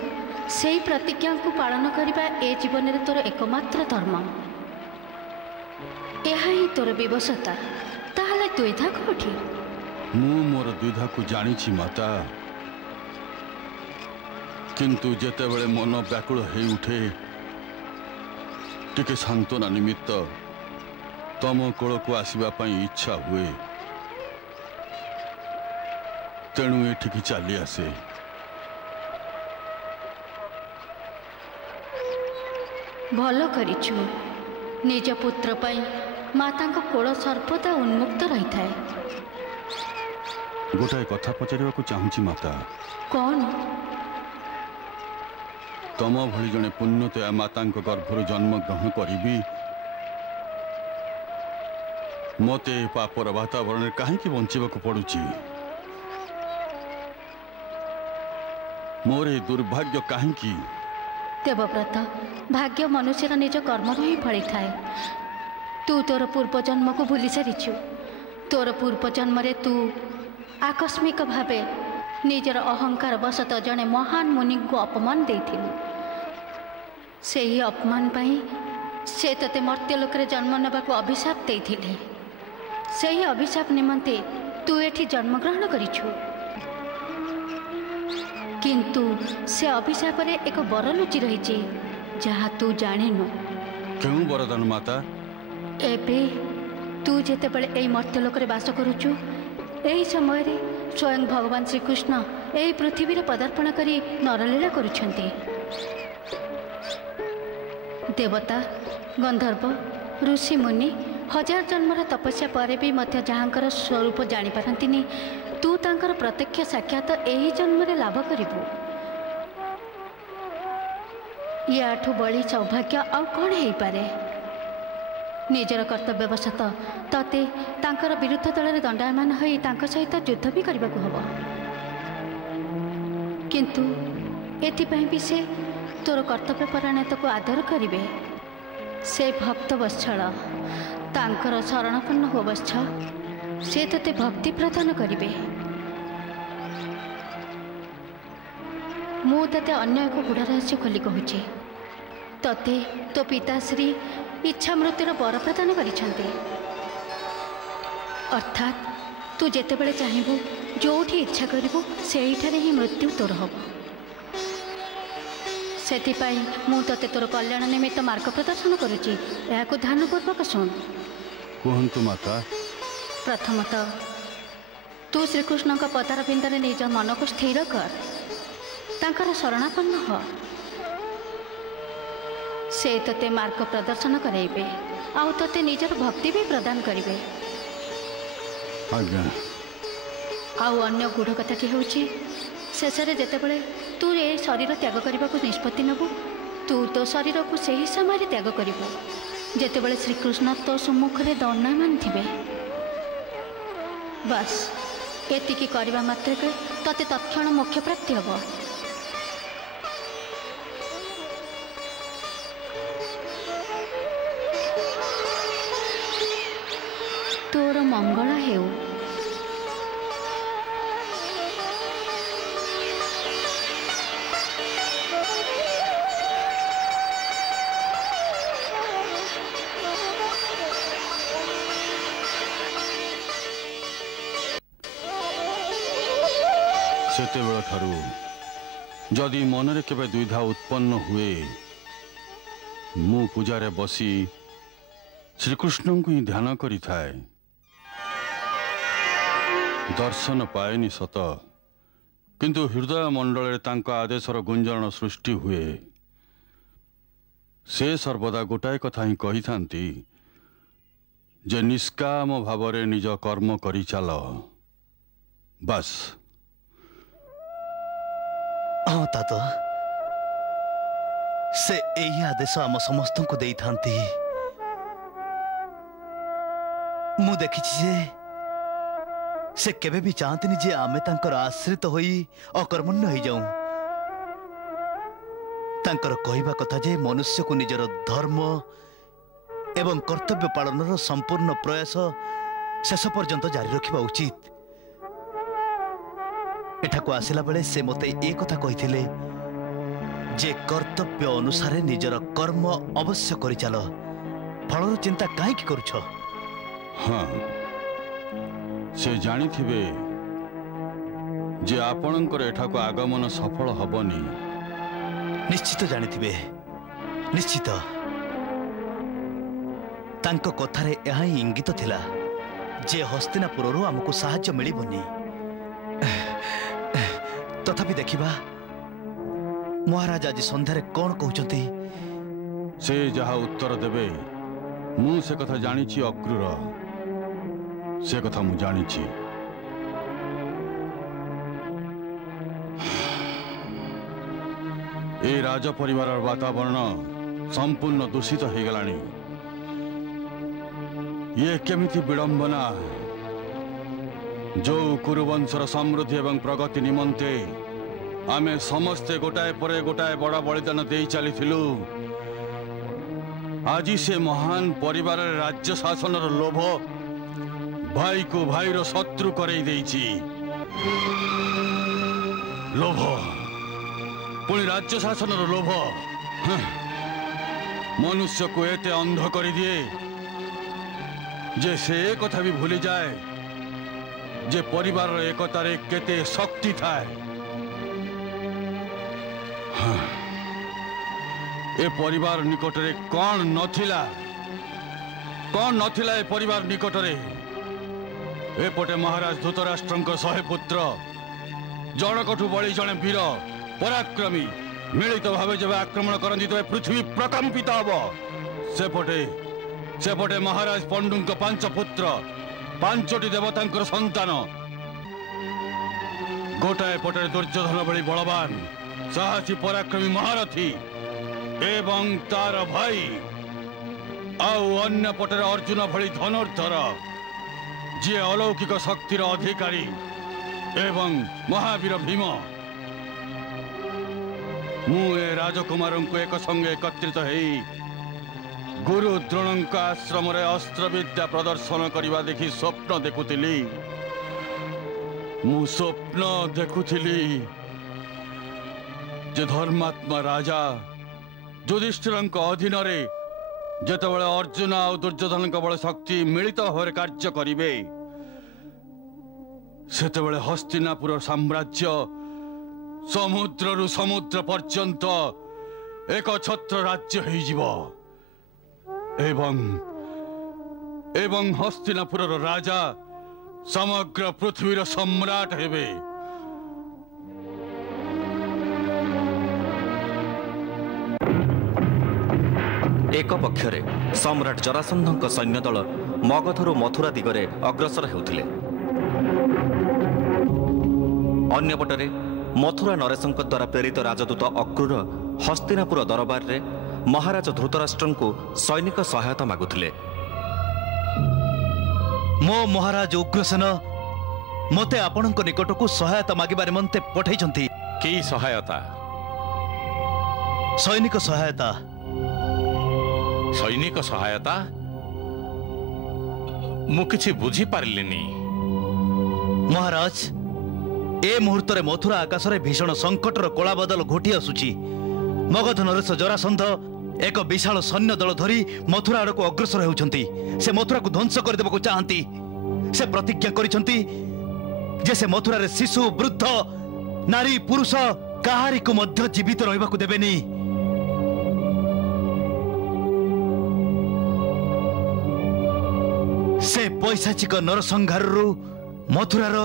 से प्रतिज्ञा को पालन करने ए जीवन में तोर एकमात्र धर्म। यह ही तोर विवशता। ताहले द्विधा कोठी? मु मोर द्विधा को जानी माता, किंतु जेतेबेले मन व्याकुल हो उठे टिके सांत्वना निमित्त तम कोल को आसवाई इच्छा हुए, तेणु एठिकी चली आसे। भल करिछु। निज पुत्र पाई माता कोल सर्वदा उन्मुक्त रही थाए। गोटाए कथा पचारिबा को चाहूची माता। कौन? तम भली जने पुण्यतया माता गर्भर जन्म ग्रहण करी मते पापर वातावरण कहीं बंचा पड़ुची? मोर दुर्भाग्य कहीं? देवव्रत भाग्य मनुष्यर निज कर्म ही फली थाए। तू तोर पूर्व जन्म को भूली सारिछु। तोर पूर्व जन्म रे तू आकस्मिक भावे निजर अहंकार वशत जने महान मुनि को अपमान देथिलु। से ही अपमान पाई से तते मर्त्यलोक रे जन्म नेबा को अभिशाप देथिले। से ही अभिशाप निमंते तू एठी जन्म ग्रहण करिछु। किंतु से अभिशाप रे एक वर लुचि रही जहाँ तू जानिनु। क्यों वरदान माता? एबे तू जेतेबेले एई मर्त्यलोक रे वास करुछु, एई समय रे स्वयं भगवान श्रीकृष्ण एई पृथ्वी रे पदार्पण करी नरलीला करुछन्ते। देवता गंधर्व ऋषि मुनि हजार जन्मर तपस्या पर भी मध्य जहाँकर स्वरूप जानी पारंतिनी, तू तांकर प्रत्यक्ष साक्षात एही जन्म रे लाभ करिबु। याठू बड़ी सौभाग्य आउ कौन हो पारे? निजर कर्तव्यवशत तते तांकर विरुद्ध दल रे दंडायमान होई तांकर सहित युद्ध भी करबा को हबो। किंतु एथिपाई भी से तोर कर्तव्य परायणता को आदर करिवे। से भक्त वत्सल तांकर शरणपन्न हो वत्स, से तते भक्ति प्रदान करिवे। मु तते अन्य एक गुढ़ रहस्य खोली कहूची। तते तो पिताश्री इच्छा मृत्युर वर प्रदान करिछन्ते। अर्थात तू जेतेबेले चाहबू जोठी इच्छा करिबू सेहिठारे ही मृत्यु तोर हबो। सेथिपाई मु तते तोर कल्याण निमित्त मार्ग प्रदर्शन करुची। एहाको ध्यानपूर्वक शुण। कहंतु माता। प्रथमतः तू श्रीकृष्ण पदार बिंदरे निज मन को स्थिर कर। तांकर शरणापन्न हो। से तते मार्ग प्रदर्शन कराइबे आउ तते निजर भक्ति भी प्रदान करिवे। आज्ञा। आउ अन्य गुढ़ कथाटी होउची, शेषरे जेतेबेले तू ए शरीर त्याग करने को निष्पत्ति नबू, तू तो शरीर को सही समय त्याग करिबू जेतेबेले श्रीकृष्ण तो सम्मुख रे दंडायमान थिबे। बस एतिकी करबा मात्रके तते तत्क्षण मोक्ष प्राप्ति हबो। तोर मंगल हेउ। सेतेबेल ठारू जदि मनरे केबे द्विधा उत्पन्न हुए, मु पूजारे बसी श्रीकृष्ण को ही ध्यान करी थाए। दर्शन पाएनि सत, किंतु हृदय मंडल तांका आदेशर गुंजन सृष्टि हुए। से सर्वदा गोटाए कथा ही कही थांती जे निष्काम भावरे निज कर्म करी चल। बस। हाँ तातो, से यही आदेश आम समस्त को दे थांती। मु देखी से केबे भी चाहती जे आमे तांकर आश्रित होई अकर्मण्य हो जाऊं। तांकर कहवा कथा जे मनुष्य को निजर धर्म एवं कर्तव्य पालनर संपूर्ण प्रयास शेष पर्यंत जारी रखा उचित। एठाकु आसिला बेले से मते ए कथा कहिथिले जे कर्तव्य अनुसार निजर कर्म अवश्य करि चल, फलर चिंता काहे की करूछ। हाँ, से जानी थिबे जे आपणकर एठाकु आगमन सफल हबनी। निश्चित जानी थिबे, निश्चित। तांको कथारे यह इंगित थिला जे हस्तिनापुरରୁ हमको साहाय्य मिलिबनी। तथापि देखिबा महाराज आज संध्यारे कौन कहउचंती। से जहा उत्तर देबे मु से कथा जानिछि। अक्रूर से कथा मु जानिछि। ए राज परिवार वातावरण संपूर्ण दूषित हो गलानी। ये केमिति विडंबना जो कुरुवंशर समृद्धि एवं प्रगति निमंते आमे समस्ते गोटाए परे गोटाए बड़ा बलिदान दे चली थिलु। आज से महान परिवार राज्य शासन लोभ भाई को भाई रो शत्रु करई देइछि। लोभ पुणी राज्य शासन लोभ मनुष्य को एते अंध कर दिए जे से कथा भी भूली जाए जे परिवार एकतार केते शक्ति थाए। ए परिवार निकटरे कौन नथिला ए परिवार निकटरे। एपटे महाराज धृतराष्ट्रंक 100 पुत्र जनकठू बड़ी जने वीर पराक्रमी मिलित भावे जब आक्रमण करती तबे पृथ्वी प्रकंपित हब। सेपटे महाराज पंडुंक 5 पुत्र 5टी देवतांकर संतान। गोटाए पटे दुर्योधन भली बलवान साहसी पराक्रमी महारथी एवं तार भाई आउ अन्य पटे अर्जुन भली धनुर्धर जी अलौकिक शक्तिर अधिकारी एवं महावीर भीम। मु ए राजकुमार को एक संगे एकत्रित हेई गुरु द्रोणंक आश्रम रे अस्त्र विद्या प्रदर्शन करवा देखि स्वप्न देखुथिली। मु स्वप्न देखुथिली जे धर्मात्मा राजा युधिष्ठिरंक अधीन रे जेतेबेले अर्जुन और दुर्योधन बल शक्ति मिलित भाव कार्य करिवे सेतेबेले हस्तिनापुर साम्राज्य समुद्र समुद्र पर्यंत एक छत्र राज्य हो जिवो एवं हस्तिनापुर राजा समग्र पृथ्वीर सम्राट हेबे। एक पक्षरे सम्राट जरासंधଙ୍କ सैन्य दल मगधରୁ मथुरा दिगरे अग्रसर हेउथिले। अन्यपटरे मथुरा नरेशଙ୍କ द्वारा प्रेरित राजदूत अक्रूर हस्तिनापुर दरबार रे महाराज धृतराष्ट्रଙ୍କୁ सैनिक सहायता मागुथिले। मो महाराज उग्रसेन मते आपणଙ୍କ निकटକୁ सहायता मागिबा निमंते पठाइछंती। की सहायता? सैनिक सहायता। सैनिक सहायता? मु किछि बुझी पारलिनी। महाराज ए मुहूर्त रे मथुरा आकाश रे भीषण संकटर कोला बदल घोटी आसुची। मगध नरेश जरासंध एक विशाल सैन्य दल धरी मथुरा आड़क अग्रसर होउछंती। से मथुरा को ध्वंस कर देबको चाहंती। से प्रतिज्ञा करिछंती जे से मथुरा रे शिशु वृद्ध नारी पुरुष काहारी को मध्य जीवित रहबाकू देबेनी। से पैशाचिक नरसंहाररू मथुरार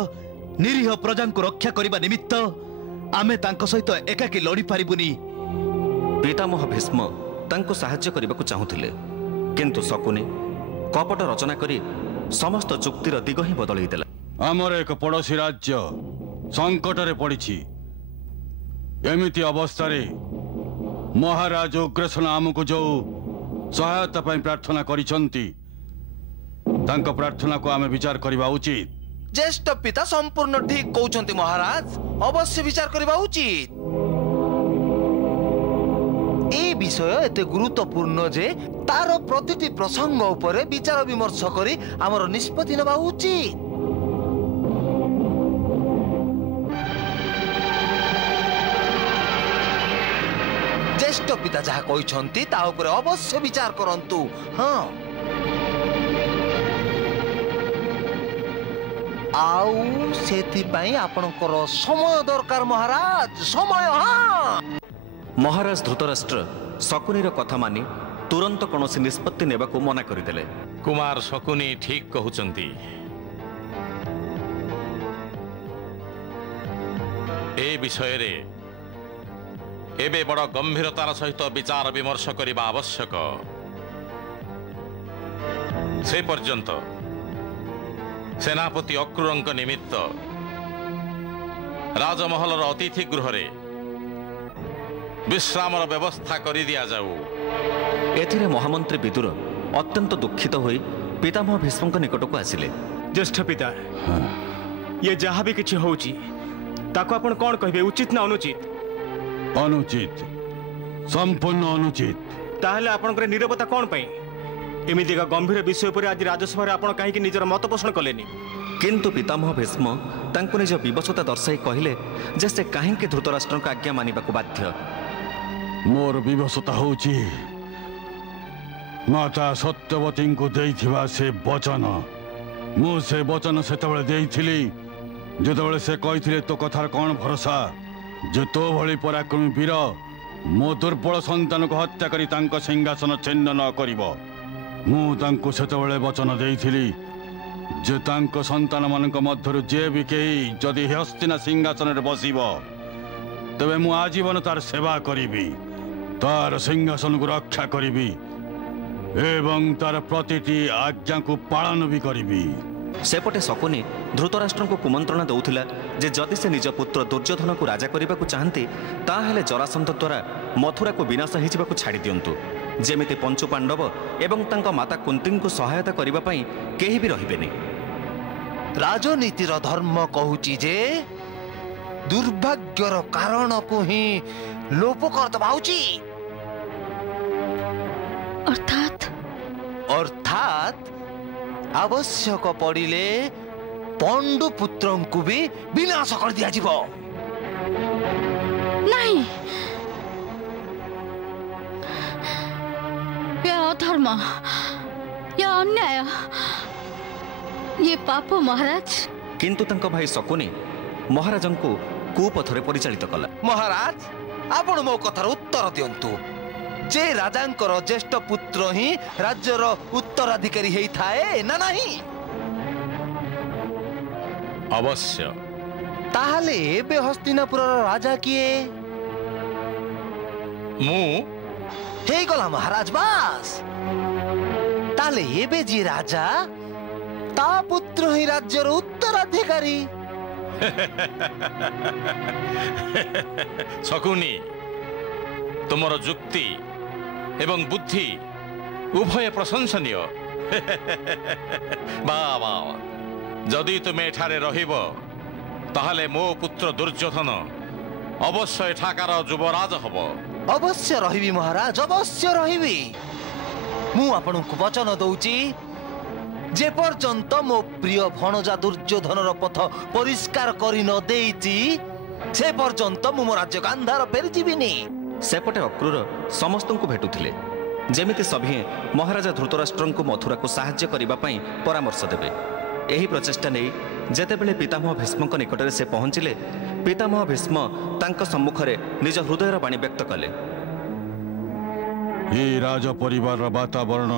निरीह प्रजा को रक्षा करने निमित्त आमे तांको सहित एकाकी लड़ी पारिबुनी। पितामह भीष्म तांको साहाय्य करने को चाहूथिले किंतु शकुनी कपट रचना करी समस्त चुक्तिर दिग ही बदलई देला। आमर एक पड़ोसी राज्य संकट रे पड़ी एमिति अवस्था महाराज उग्रसेन आमको जो सहायता प्रार्थना करिसंती तांको प्रार्थना को आमे विचार करबा उचित। ज्येष्ठ पिता संपूर्ण ठीक कहउछंती महाराज, अवश्य विचार करबा उचित। ए विषय एते गुरुत्वपूर्ण जे तार प्रतिटी प्रसंग उपरे विचार विमर्श करी हमर निष्पत्ति नबा उचित। ज्येष्ठ पिता जहा कहउछंती ता उपरे अवश्य विचार करंतु। हां आउ सेति पई आपनकर समय दरकार महाराज, समय। हां महाराज धृतराष्ट्र शकुनीर कथा मानि तुरंत कौनसी निष्पत्ति नेबाकू मना करदेले। कुमार शकुनी ठीक कहउचंती। ए विषय रे एबे बड़ गंभीरतार सहित विचार विमर्श करबा आवश्यक। से पर्यंत सेनापति अक्रूरंक निमित्त राजमहलर अतिथि गृह रे विश्रामर व्यवस्था करि दिया जाऊ। एथिरे महामंत्री विदुर अत्यंत दुखित होई पितामह भीष्मक निकट को आसिले। ज्येष्ठ पिता, ये जहाँ भी किछि होउची ताको आपण कोन कहबे, उचित ना अनुचित? अनुचित, संपूर्ण अनुचित। ताहले आपनकर नीरवता कोन पई? एमितिका गंभीर विषय पर आज राजसभा आपण काहे निजर मत पोषण कलेनी? किंतु पितामह भीष्म तांको निज विवशता दर्शाई कहले जे से काहेकि धृतराष्ट्रक आज्ञा मानिबाकू बाध्य। मोर विवशता होची माता सत्यवती को देइथिबा से वचन। मु से वचन सेतबेले देइथिली जेतबेले से कहिथिले तो कथार कोन भरोसा जे तो भली पराक्रमी वीर मो दुर्बल संतान को हत्या करी तांको सिंहासन छिन्न न करिवो। मु तांको सेतबेले वचन देइथिली जे तांको संतान मानक मध्यरु जे भी केही जदि हस्तिना सिंहासन रे बसिबो तबे मु आजीवन तार सेवा करिबी, तार सिंहासन को रक्षा करिबी एवं तार प्रतिटी आज्ञा को पालन भी करिबी। सेपटे शकुनी धृतराष्ट्र को कुमंत्रणा दौथिला जे जदि से निज पुत्र दुर्योधन को राजा करने को चाहते ताहेले जरासंध द्वारा मथुरा को विनाश हो छाड़ी दियंतु, जेमिति पंचु पांडव एवं तांका माता कुंती को सहायता करने पाई केही भी रहिबेनी। राजनीतिर धर्म कहूची जे दुर्भाग्यर कारण को ही लोप कर दबाउची। अर्थात आवश्यक पड़िले पांडु पुत्रं को भी विनाश कर दिया जीवो। नहीं, यह अधर्म, यह अन्याय, ये पाप महाराज। किंतु तंका भाई शकुनी महाराज को कुपथरे परिचालित कला। महाराज आपण मो कथार उत्तर दियंतु जे राजांकर ज्येष्ठ पुत्र ही राज्यर उत्तराधिकारी हेई थाए ना नहीं? अवश्य। ताहले एबे हस्तिनापुर राजा किए? मु हे गला महाराज बास। ताहले एबे जी राजा ता पुत्र ही राज्यर उत्तराधिकारी। शकुनी तुमर जुक्ति एवं बुद्धि उभय प्रशंसनीय। बाबा जदि तुमे एठारे रहिबो ताहले मो पुत्र दुर्योधन अवश्य एठाकार युवराज हबो। अवश्य रहिबी महाराज, अवश्य रहिबी। मु आपनकु वचन दउची जे पर्यंत मो प्रिय भणजा दुर्योधनर पथ परिष्कार करि न देइची से पर्यंत मु मो राज्य गांधार फेरि जीविनी। सेपटे अक्रूर समस्त को भेटुथिले जेमिति सभी महाराजा धृतराष्ट्र को मथुरा को साहाय्य करने पाई परामर्श देवे। यही प्रचेष्टा नहीं जेतेबेले पितामह भीष्म निकटरे से पहुंचिले पितामह भीष्म तांको सम्मुखरे निज हृदयर बाणी व्यक्त कले। ये राज परिवार वातावरण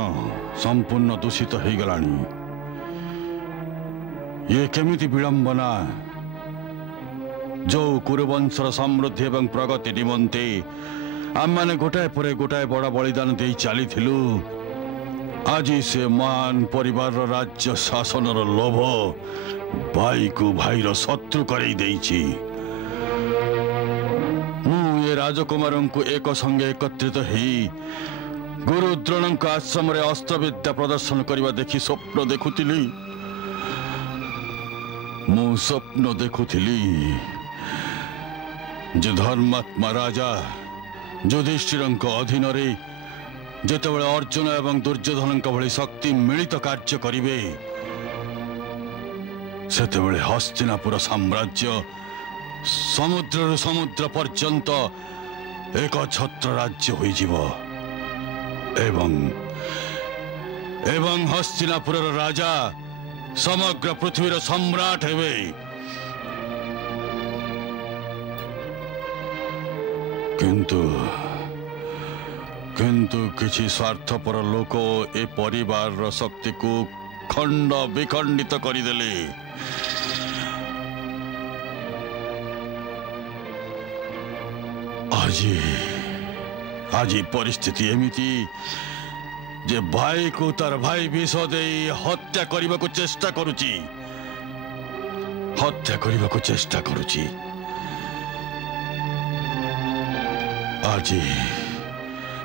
संपूर्ण दूषित हो गलानी। ये केमिति विडंबना जो कुरुवंशर समृद्धि एवं प्रगति निमंते आम मैंने गोटाए पर गोटाए बड़ा बलिदान दे चली आज से महान परिवार राज्य शासन लोभ भाई को भाईर शत्रु कर राजकुमार को एक संगे एकत्रित ही गुरु द्रोण आश्रम अस्त्रविद्या प्रदर्शन करने देखी स्वप्न देखुली। मु स्वप्न देखुली जे धर्मात्मा राजा युधिष्ठिर अधीन जितेबाला अर्जुन एवं दुर्योधन भली शक्ति मिलित कार्य करिवे सेतेबाला हस्तिनापुर साम्राज्य समुद्र समुद्र पर्यंत एक छत्र राज्य होई जीवो एवं हस्तिनापुर राजा समग्र पृथ्वीर सम्राट हेबे। किंतु किछि स्वार्थपर लोक ए परिवार शक्ति को खंड विखंडित करदेले। आज परिस्थिति एमिति जे भाई को तार भाई विष दे हत्या करने को चेष्टा करुची आज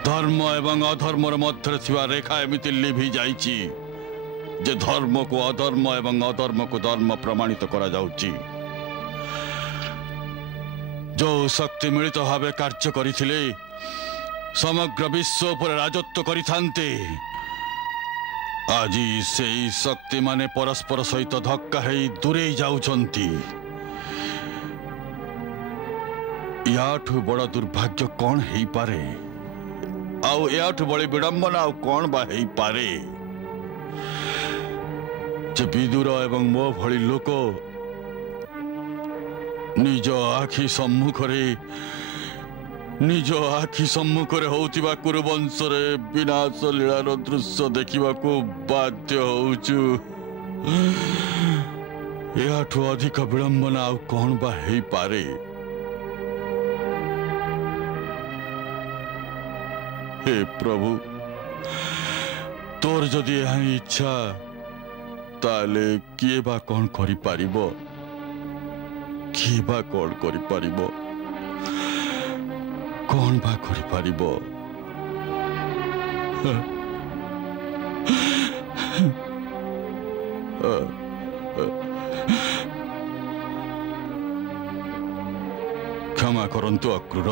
धर्म एवं अधर्मर मध्य थिबा रेखा एमिति लिभि जाइछि जे धर्म को अधर्म एवं अधर्म को धर्म प्रमाणित करा जाउछि। जो शक्ति मिलित भावे कार्य करिथिले समग्र विश्व पर राजत्व करिथान्ते आज से शक्ति माने परस्पर सहित धक्का है दूरे जाउछंती। याठू बड़ दुर्भाग्य कौन है पारे आउ याठू बड़ी विडंबना आउ कौन बा है पारे जे विदुर एवं मो भली लोक निज आखि सम्मुखरे होतिबा कुरुवंशरे विनाश लीलार दृश्य देखिबा को बाध्य होउछु। याठू अधिक विडंबना आउ कौन बा है पारे। हे प्रभु तोर जदि यह इच्छा ताले किए बा कौन करि पारिबो कौन बा करि पारिबो। क्षमा करंतु अक्रूर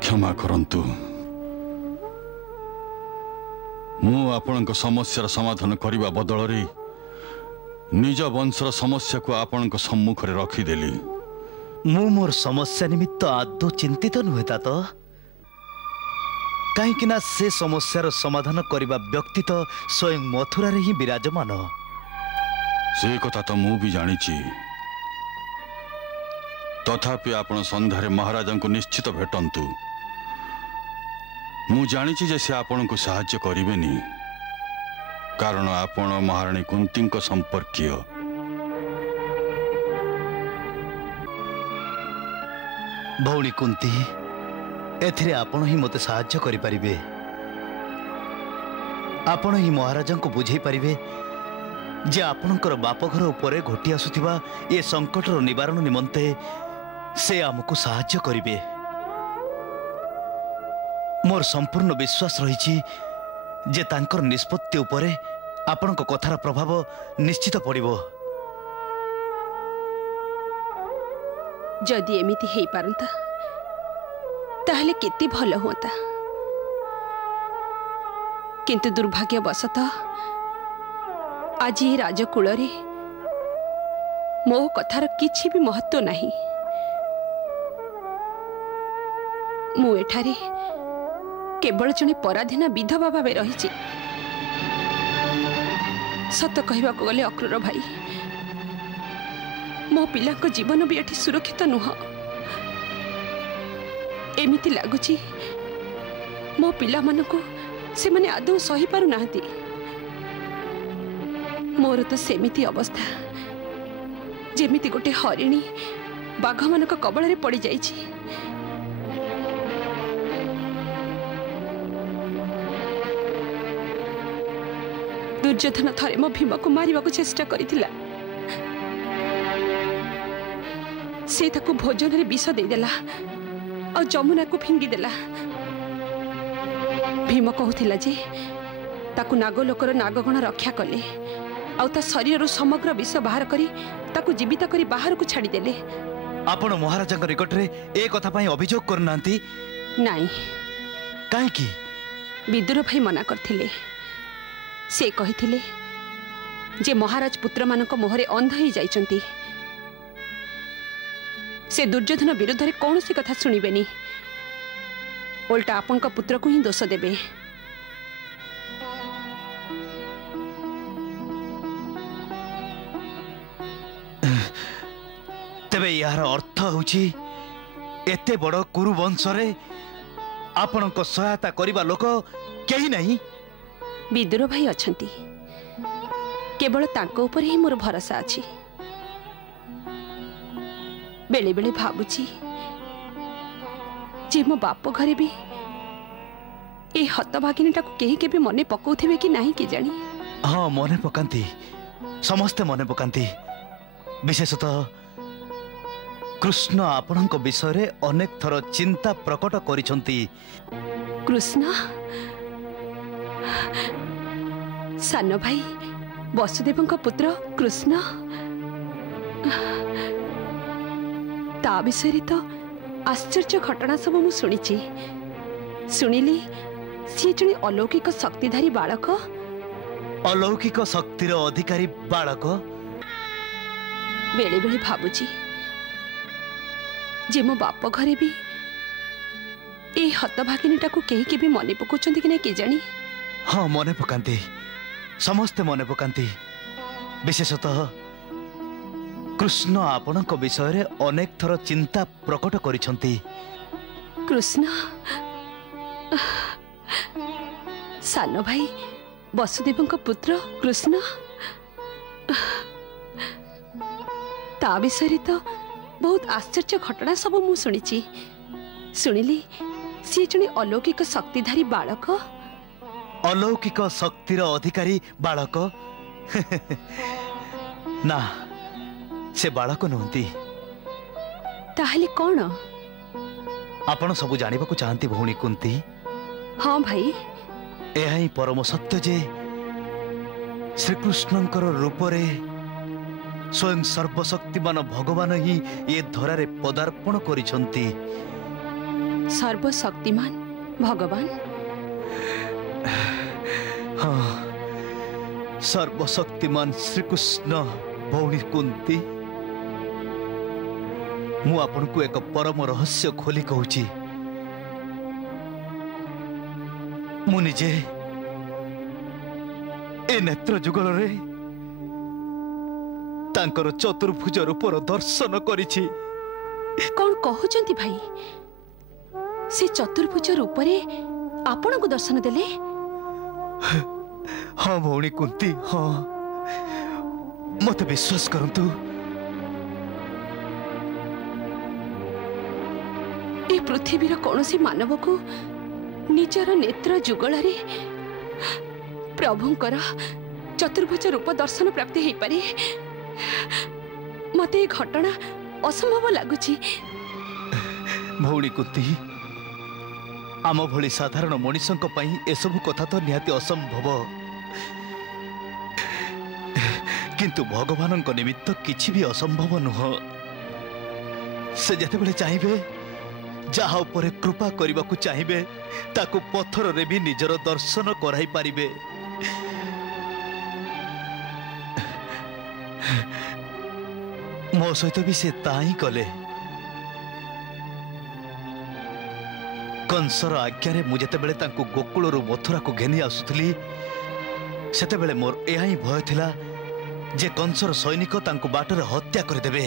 क्षमा करंतु मु आपनक समस्यार समाधान करने बदल निज वंशर समस्या को आपनक सम्मुख रे रखिदेली। मु मोर समस्या निमित्त आदौ चिंतित नुहे ता तो कहीं से समस्यार समाधान करने व्यक्ति तो स्वयं मथुरा रे ही विराजमान। से कथा तो मु भी जानी तथापि आपण संध्यारे महाराजा को निश्चित भेटंतु। मु जानी जे से आपण को साहाय्य करिवेनी कारण आपण महारानी कुंती को संपर्कीय। भौणी कुंती एथिरे आपण ही मते साहाय्य करि परिबे। आपण ही महाराजा को बुझाई परिबे जे आपणकर बापघर उपरे घटी आसुथिबा ए संकटर निवारण निमंते से आमको साहाय्य करिबे। मोर संपूर्ण विश्वास रही जे तांकर निष्पत्ति उपरे आपण कथार प्रभाव निश्चित पड़िबो। जदि एमिति हेई पारंता ताहले केते भलो होता किंतु दुर्भाग्यवशतः आज ये राजकूल रे मो कथार किछि भी महत्व नहीं। मु एठारे केवल जने पराधीना विधवा भाव रही। सत कहवा गले अक्रूर भाई मो पिला को जीवन भी एठी सुरक्षित नुह। एमिति लगुची मो पिला मानको से माने आदौ सही पारु नाहंती। मोर तो सेमिति अवस्था जेमिति गोटे हरिणी बाघ मानक कबल रे पड़ी जाइछि। दुर्योधन थरे मो भीम को मारिबा को चेष्टा करिथिला से ताकू भोजन रे विष दे देला और जमुना को फिंगिदेला। भीम कहूला जे ताकू नागलोकर नागगण रक्षा कले आउ ता शरीर समग्र विष बाहर करी ताकू जीवित करी बाहर को छाड़ीदेले। आपण महाराजा निकट रे ए कथा पई अभियोग करनांती? नहीं। काहे की? विदुर भाई मना करथिले। से कहिथिले जे महाराज पुत्र मानक मोहरे अंध ही जाइचंती। से दुर्योधन विरुद्ध रे कौन सी कथा सुनिबेनी, उल्टा आपन का पुत्र को ही दोष देबे। तेबे यार अर्थ होची एते बड़ कुरु वंश रे आपन को सहायता करिबा लोक केही नहीं? विदुर भाई अछंती, केवल तांको ऊपर ही मोर भरोसा अछि। बेले बेले भाबुची जे मो बाप घरे भी ए हतभागिनीटा को केही केबे मने पकाउथिबे कि नाही कि जानी। हाँ मने पकांती, समस्ते मने पकांती। विशेषतः कृष्ण आपणक विषय रे अनेक थर चिंता प्रकट करिसंती। कृष्ण सान भाई वसुदेवଙ୍କ पुत्र कृष्ण, ता विषय तो आश्चर्य घटना सब मु सुनिची। सुनिली सी जने अलौकिक शक्तिधारी बालक। अलौकिक शक्तिर अधिकारी बालक? बेले बेले भाबुची जे मो बाप घरे भी ए हतभागिनीटा को केही केबे मने पकाउचंती कि नै के जानी। हाँ मने पकांती, समस्ते मने पकांती। विशेषतः कृष्ण आपणक विषय रे अनेक थर चिंता प्रकट करिसंती। कृष्ण सान भाई वसुदेवଙ୍କ पुत्र कृष्ण, ता विषय तो बहुत आश्चर्य घटना सब मु सुनिची। सुनिली सी जने अलौकिक शक्तिधारी बालक। अलौकिक शक्तिर अधिकारी बालक? ना से बालक नहंती। ताहले कौन? आपण सब जानिबा को चाहंती भौणी कुंती? हाँ भाई। एहा ही परम सत्य जे श्री कृष्णंकर रूप रे स्वयं सर्वशक्तिमान भगवान ही ये धरा रे पदार्पण करिसंती। सर्वशक्तिमान भगवान? हाँ सर्वशक्तिमान श्री कृष्ण भौणी कुंती। मु आपन को एक परम रहस्य खोली कहूची। मु निजे ए नेत्र जुगल रे तांकर चतुर्भुज रूपर दर्शन करिछि। कौन कहउचंती भाई? से चतुर्भुज रूपरे आपण को दर्शन देले? हाँ भौणी कुंती, हाँ मते विश्वास करंतु। ए पृथ्वीर कौनसी मानव को निजर नेत्र जुगल रे प्रभुंकर चतुर्भुज रूप दर्शन प्राप्ति हेई पारे? मते घटना असंभव लगुची। भौणी कुंती, आम भली साधारण मनीषंक पई एसबु कथा तो निहाती असंभव, किंतु भगवानंक निमित्त किछि भी असंभव नुह। से जेतेबेले चाहिबे जहा उपरे कृपा करबा को चाहिबे ताकू पत्थर रे भी निजर दर्शन कराई पारिबे। मो सहित भी से ताई कले। कंसर आज्ञा रे मु जेतेबेले तांकू गोकुल रु मथुरा को घेनी आसुथली सेतेबेले मोर एहा ही भय थिला जे कंसर सैनिक तांकू बाटर हत्या कर देबे।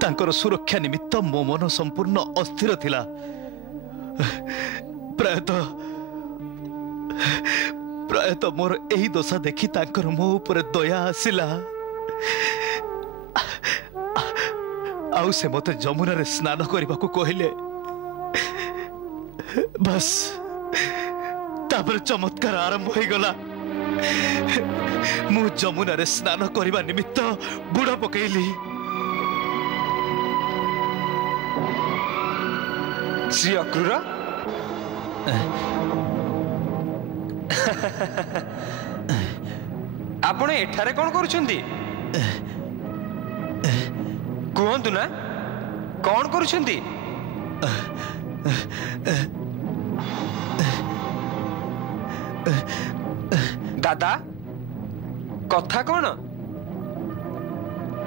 तांकर सुरक्षा निमित्त मो मन संपूर्ण अस्थिर थिला। प्रायतः मोर एही दशा देखि तांकर मो ऊपर दया आसिला। आउ से मते जमुना रे स्नान करबा को कहिले। बस तापर चमत्कार आरंभ हो गला। मु जमुना रे स्नान करबा निमित्त बुड़ा पकेली। ଶ୍ରୀ ଅକ୍ରୁର ଆପଣ ଏଠାରେ କ'ଣ କରୁଛନ୍ତି? କୁହନ୍ତୁ ନା, କ'ଣ କରୁଛନ୍ତି? ଦାଦା, କଥା କ'ଣ?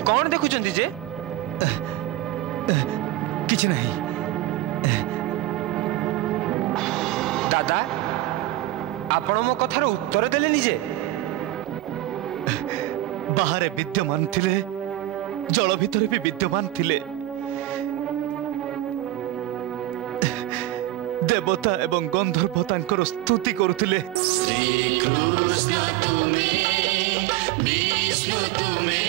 କ'ଣ ଦେଖୁଛନ୍ତି ଯେ? କିଛି ନାହିଁ। ଦାଦା, ଆପଣ ମୋ କଥାର ଉତ୍ତର ଦେଲେନି ଯେ? ବାହାରେ ବିଦ୍ୟମାନ ଥିଲେ, ଜଳ ଭିତରେ ବି ବିଦ୍ୟମାନ ଥିଲେ। ଦେବତା ଏବଂ ଗନ୍ଧର୍ବ ତାଙ୍କର ସ୍ତୁତି କରୁଥିଲେ। ଶ୍ରୀକୃଷ୍ଣ ତୁମେ, ବିଷ୍ଣୁ ତୁମେ,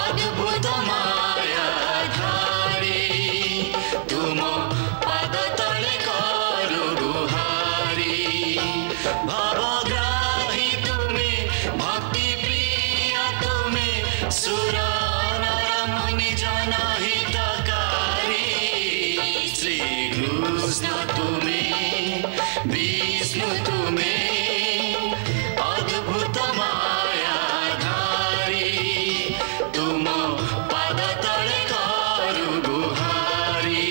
ଅଦ୍ଭୁତ ମାୟାଧାରୀ, ତୁମ ପାଦ ତଳେ କରୁ ଗୁହାରୀ। ଭବଗ୍ରାହୀ ତୁମେ, ଭକ୍ତି ପ୍ରିୟ ତୁମେ, ସୁର ନର ମୁନି ଜନହିତକାରୀ। ଶ୍ରୀକୃଷ୍ଣ ତୁମେ, ବିଷ୍ଣୁ ତୁମେ, ଅଦ୍ଭୁତ ମାୟାଧାରୀ, ତୁମ ପାଦ ତଳେ କରୁ ଗୁହାରୀ।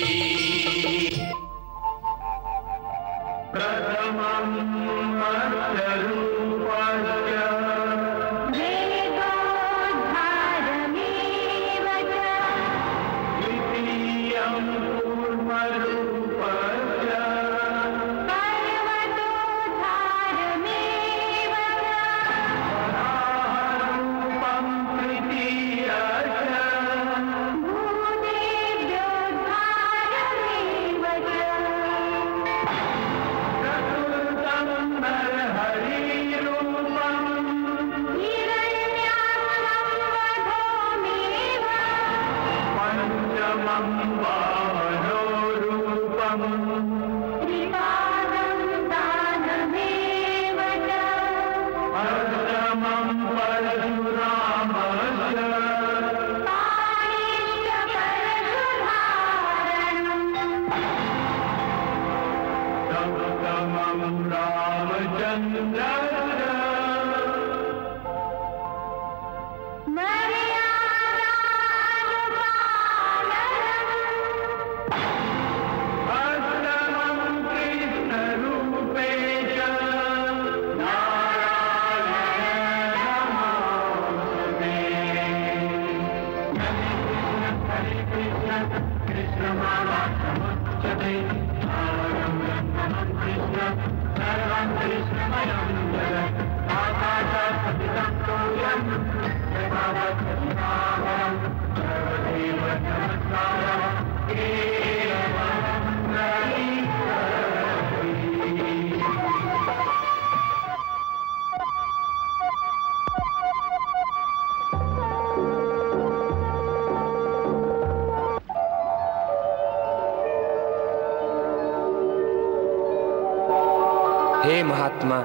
हे महात्मा,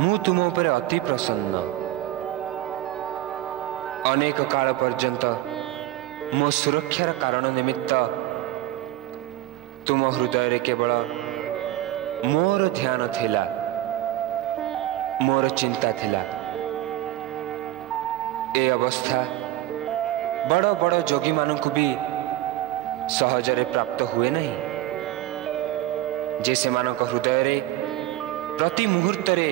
ମୁଁ ତୁମ ଉପରେ ଅତି ପ୍ରସନ୍ନ। ଅନେକ କାଳ ପର୍ଯ୍ୟନ୍ତ ମୋ ସୁରକ୍ଷାର କାରଣ ନିମିତ୍ତ ତୁମ ହୃଦୟରେ କେବଳ ମୋର ଧ୍ୟାନ ଥିଲା, ମୋର ଚିନ୍ତା ଥିଲା। ଏ ଅବସ୍ଥା ବଡ଼ ବଡ଼ ଯୋଗୀମାନଙ୍କୁ ବି ସହଜରେ ପ୍ରାପ୍ତ ହୁଏ ନାହିଁ ଯେ ସେମାନଙ୍କ ହୃଦୟରେ ପ୍ରତି ମୁହୂର୍ତ୍ତରେ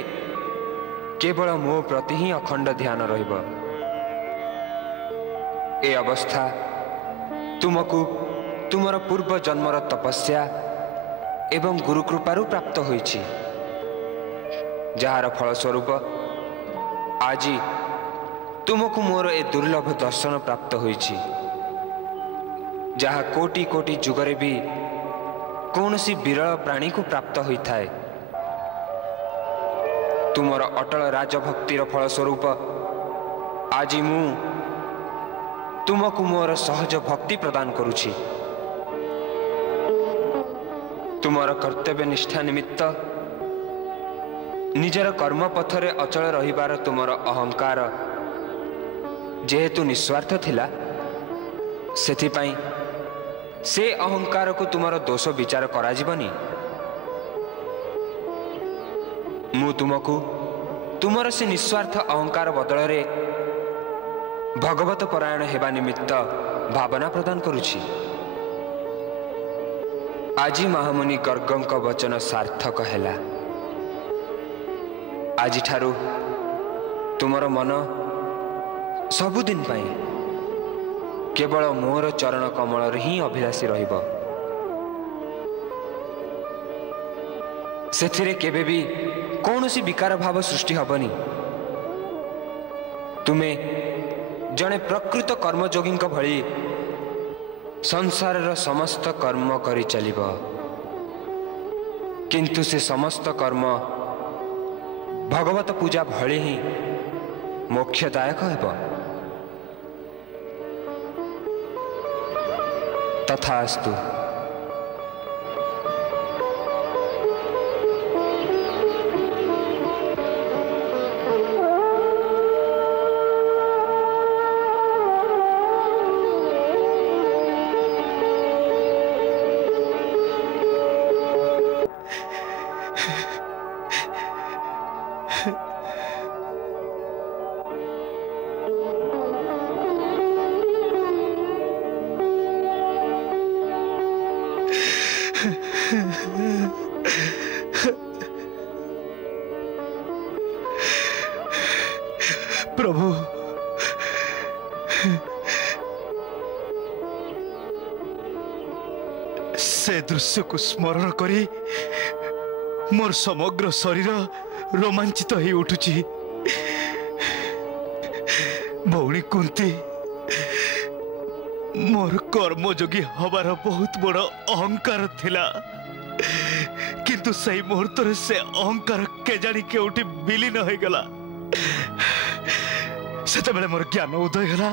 କେବଳ ମୋ ପ୍ରତି ହିଁ ଅଖଣ୍ଡ ଧ୍ୟାନ ରହିବ। ଏ ଅବସ୍ଥା ତୁମକୁ ତୁମର ପୂର୍ବ ଜନ୍ମର ତପସ୍ୟା ଏବଂ ଗୁରୁକୃପାରୁ ପ୍ରାପ୍ତ ହୋଇଛି, ଯାହାର ଫଳସ୍ୱରୂପ ଆଜି ତୁମକୁ ମୋର ଏ ଦୁର୍ଲଭ ଦର୍ଶନ ପ୍ରାପ୍ତ ହୋଇଛି, ଯାହା କୋଟି କୋଟି ଯୁଗରେ ବି କୌଣସି ବିରଳ ପ୍ରାଣୀକୁ ପ୍ରାପ୍ତ ହୋଇଥାଏ। ତୁମର ଅଟଳ ରାଜଭକ୍ତିର ଫଳସ୍ୱରୂପ ଆଜି ମୁଁ ତୁମକୁ ମୋର ସହଜ ଭକ୍ତି ପ୍ରଦାନ କରୁଛି। ତୁମର କର୍ତ୍ତବ୍ୟ ନିଷ୍ଠା ନିମିତ୍ତ ନିଜର କର୍ମପଥରେ ଅଚଳ ରହିବାର ତୁମର ଅହଙ୍କାର ଯେହେତୁ ନିଃସ୍ୱାର୍ଥ ଥିଲା, ସେଥିପାଇଁ से अहंकार को तुमर दोष विचार करा जीवनी। मु तुमको तुमर से निस्वार्थ अहंकार बदल रे भगवत परायण हेबा निमित्त भावना प्रदान करुछि। आज महामुनि गर्गंक वचन सार्थक हैला। आज ठारू तुमर मन सबुदिन पाई केवल मोर चरण कमल ही अभिलाषी रहिबो। सेथिरे केबे भी कौनसी विकार भाव सृष्टि हबनी। तुमे जने प्रकृत कर्मयोगी भली संसार समस्त कर्म करी चलिब, किंतु से समस्त कर्म भगवत पूजा भली ही मोक्षदायक हेब। तथास्तु। प्रभु, से दृश्य को स्मरण करी मोर समग्र शरीर रोमांचित ही उठुची। भौणी कुंती मोर कर्मयोगी हबार बहुत बड़ अहंकार थिला, किंतु सही मुहूर्त से अहंकार केजाणी केउठी विलीन हो गला। सेते बेले मोर ज्ञान उदय हला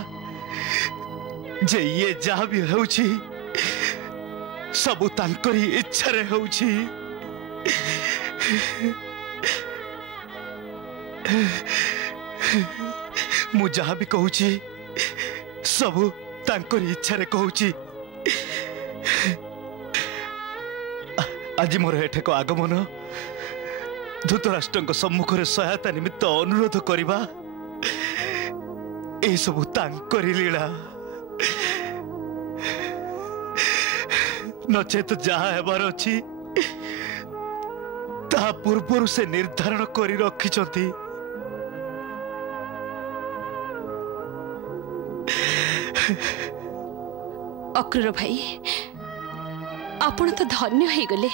जे ये जहाँ भी होउछि सबु तांकरी इच्छा रे होउछि। मु जहाँ भी कहूछि सबु तांकरी इच्छा रे कहूछि। आज मोर एठेको आगमन धृतराष्ट्रଙ୍କ सम्मुखरे सहायता निमित्त अनुरोध करिबा ए सबु तांकरी लीला। नचेत जहाँ हेबार अछि ता पूर्वरु से निर्धारण करी रखिछंती। अक्रूर भाई, आपण तो धन्य हो गले।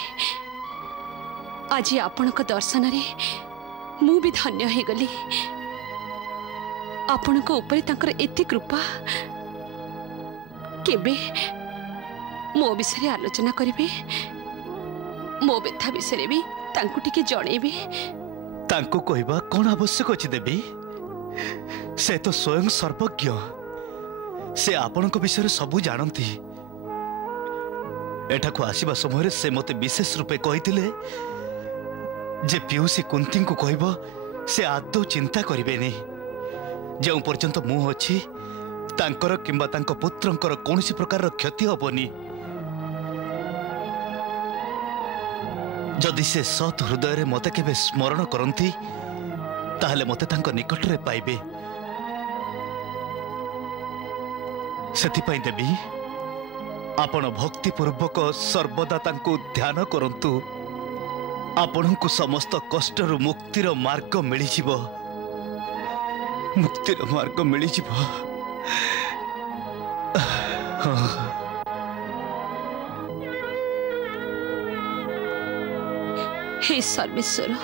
आज आपण को दर्शन रे मु भी धन्य हो गली। आपण को ऊपर तांकर एति कृपा केबे मो विषय आलोचना करिवे, मो व्यथा विषय भी तांकु टिके जणेबे। तांकु कहबा कोन आवश्यक अछि देवी? से तो स्वयं सर्वज्ञ, से आपण को विषय सबु जानती। एठाकु आसीबा समय से मते विशेष रूपे कहिथिले जे पियूसी कुंती को कहबो से आदौ चिंता करिवे नै। जो पर्यंत मु अछि तांकर किंबा तांको पुत्रंकर कोनसी प्रकार क्षति हबनी। जदि से सत हृदय रे मते केबे स्मरण करंती ताहले मते तांको निकट रे पाइबे। सेति पई देवी आपण भक्ति पूर्वक सर्वदा तांको ध्यान करंतु। आपणको समस्त कष्टर मुक्तिर मार्ग मिली जिवो, मुक्तिर मार्ग मिली जिवो। हे सर्वेश्वर,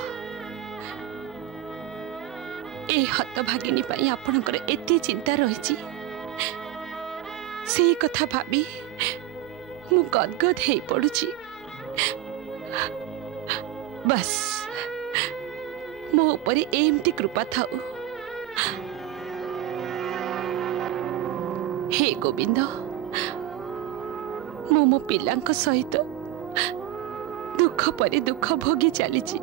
ए हतभागिनी पाई आपणकर एते चिंता रहिछि, से कथा भाबी मु गदगद हे पड़ुछि। बस मो ऊपर एमती कृपा थाउ। हे गोविंद, मु मो पिलांक सहित दुख परे दुख भोगी चलीछि।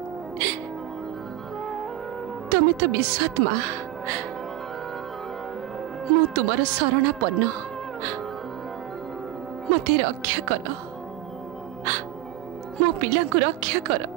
तमे तो विश्वात्मा, मु तुमर शरणापन्न। मते रक्षा कर, मो पिला को रक्षा कर।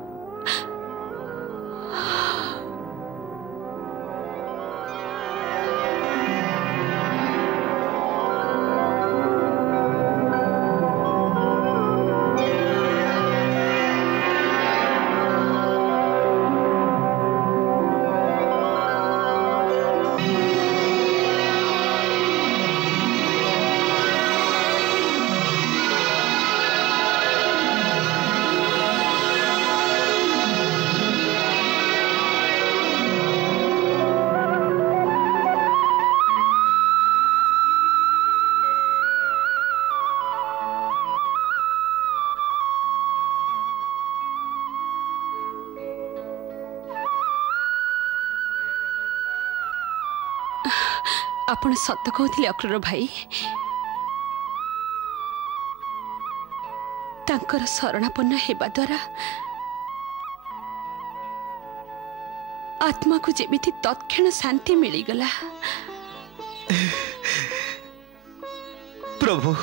आपण सत कहते अक्रूर भाई, तांकर शरणापन्न हेबा द्वारा आत्मा को जेमिति तत्क्षण शांति मिलीगला। प्रभु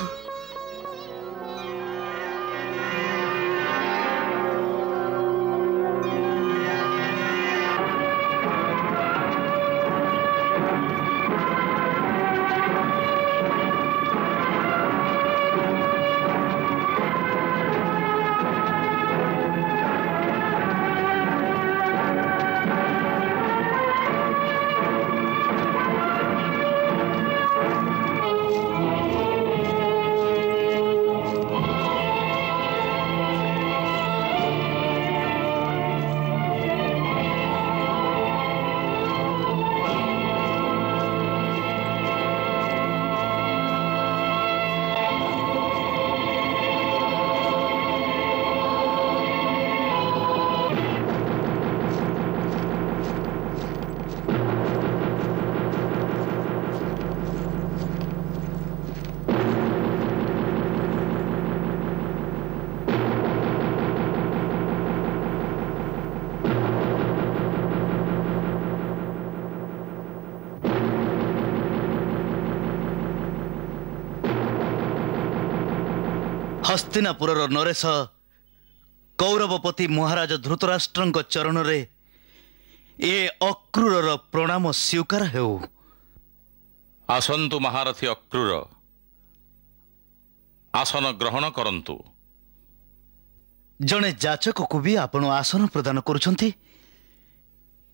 हस्तिनापुर नरेश कौरवपति महाराज धृतराष्ट्र चरण रे ए अक्रूर प्रणाम स्वीकार हेउ। आसन्तु महारथी अक्रूर, आसन ग्रहण करंतु। जड़े जाचक को भी आपण आसन प्रदान करुछंती।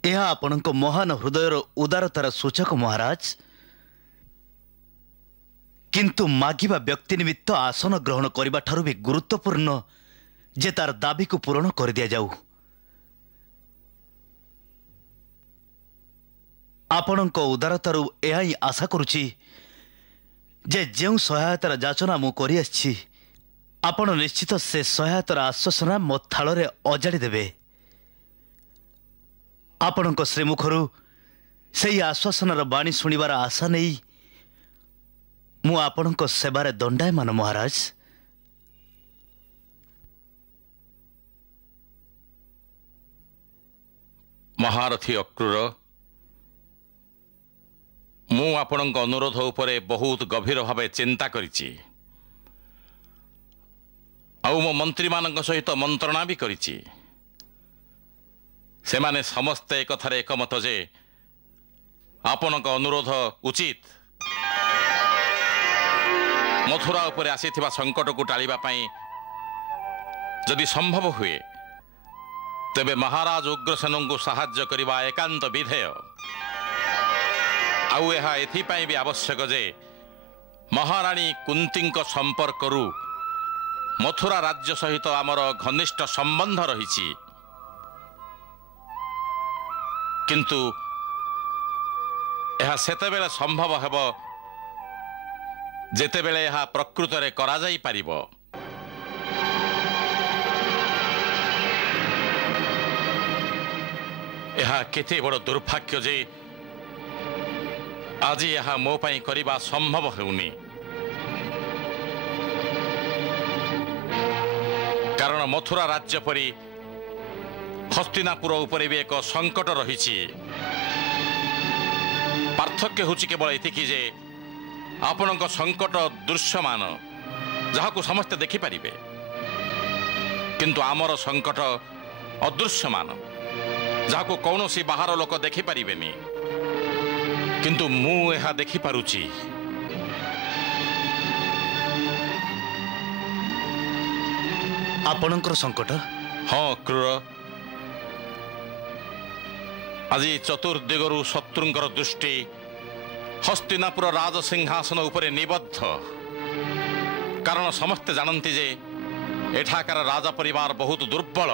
यह आपणक महान हृदयर उदारतार सूचक महाराज। किंतु मागिबा व्यक्ति निमित्त आसन ग्रहण करबा ठारू भी गुरुत्वपूर्ण जे तार दाबी को पूरण कर दिया जाऊ। आपणक उदारतारू एहा ही आशा करुछि जे जेउ सहायतार जाचना मु करि आछि आपण निश्चित से सहायतार आश्वासना मो थाଳରେ अजाड़ी देबे। आपणक श्रीमुखरू सेही आश्वासनार बाणी शुणिबार आशा नहीं मु आपणक सेवारे दंडायमान महाराज। महारथी अक्रूर, मु आपणक अनुरोध उपरे बहुत गभीर भावे चिंता करिछि। आउ मो मंत्री मानक सहित मंत्रणा भी करिछि। सेमाने समस्ते एकथारे एकमत जे आपणक अनुरोध उचित। मथुरा उपरे आसीथिबा संकट को टाळिबा पई जदि संभव हुए तेबे महाराज उग्रसेन को साहाय्य करबा एकांत विधेय। आउ एहा एथिपाई भी आवश्यक जे महारानी कुंती संपर्करू मथुरा राज्य सहित आमर घनिष्ठ संबंध रही। किंतु यह सेतेबेले संभव हेब जेतेबेले यह प्रकृत रे करा जाई पारिबो। यह केते बड़ दुर्भाग्य जे आज यह मो पई करिबा संभव हेउनी। कारण मथुरा राज्य परी हस्तिनापुर उपरे भी एक संकट रही। पार्थक्य होची केवल एतिकी जे आपणक संकट दृश्यमान ଯାହାକୁ ସମସ୍ତେ ଦେଖିପାରିବେ। କିନ୍ତୁ ଆମର ସଙ୍କଟ ଅଦୃଶ୍ୟମାନ, ଯାହାକୁ କୌଣସି ବାହାର ଲୋକ ଦେଖିପାରିବେନି, କିନ୍ତୁ ମୁଁ ଏହା ଦେଖିପାରୁଛି। ଆପଣଙ୍କର ସଙ୍କଟ? ହଁ କ୍ରୂର, ଆଜି ଚତୁର୍ଦିଗରୁ ଶତ୍ରୁଙ୍କର ଦୃଷ୍ଟି ହସ୍ତିନାପୁର ରାଜସିଂହାସନ ଉପରେ ନିବଦ୍ଧ। କାରଣ ସମସ୍ତେ ଜାଣନ୍ତି ଯେ ଏଠାକାର ରାଜା ପରିବାର ବହୁତ ଦୁର୍ବଳ,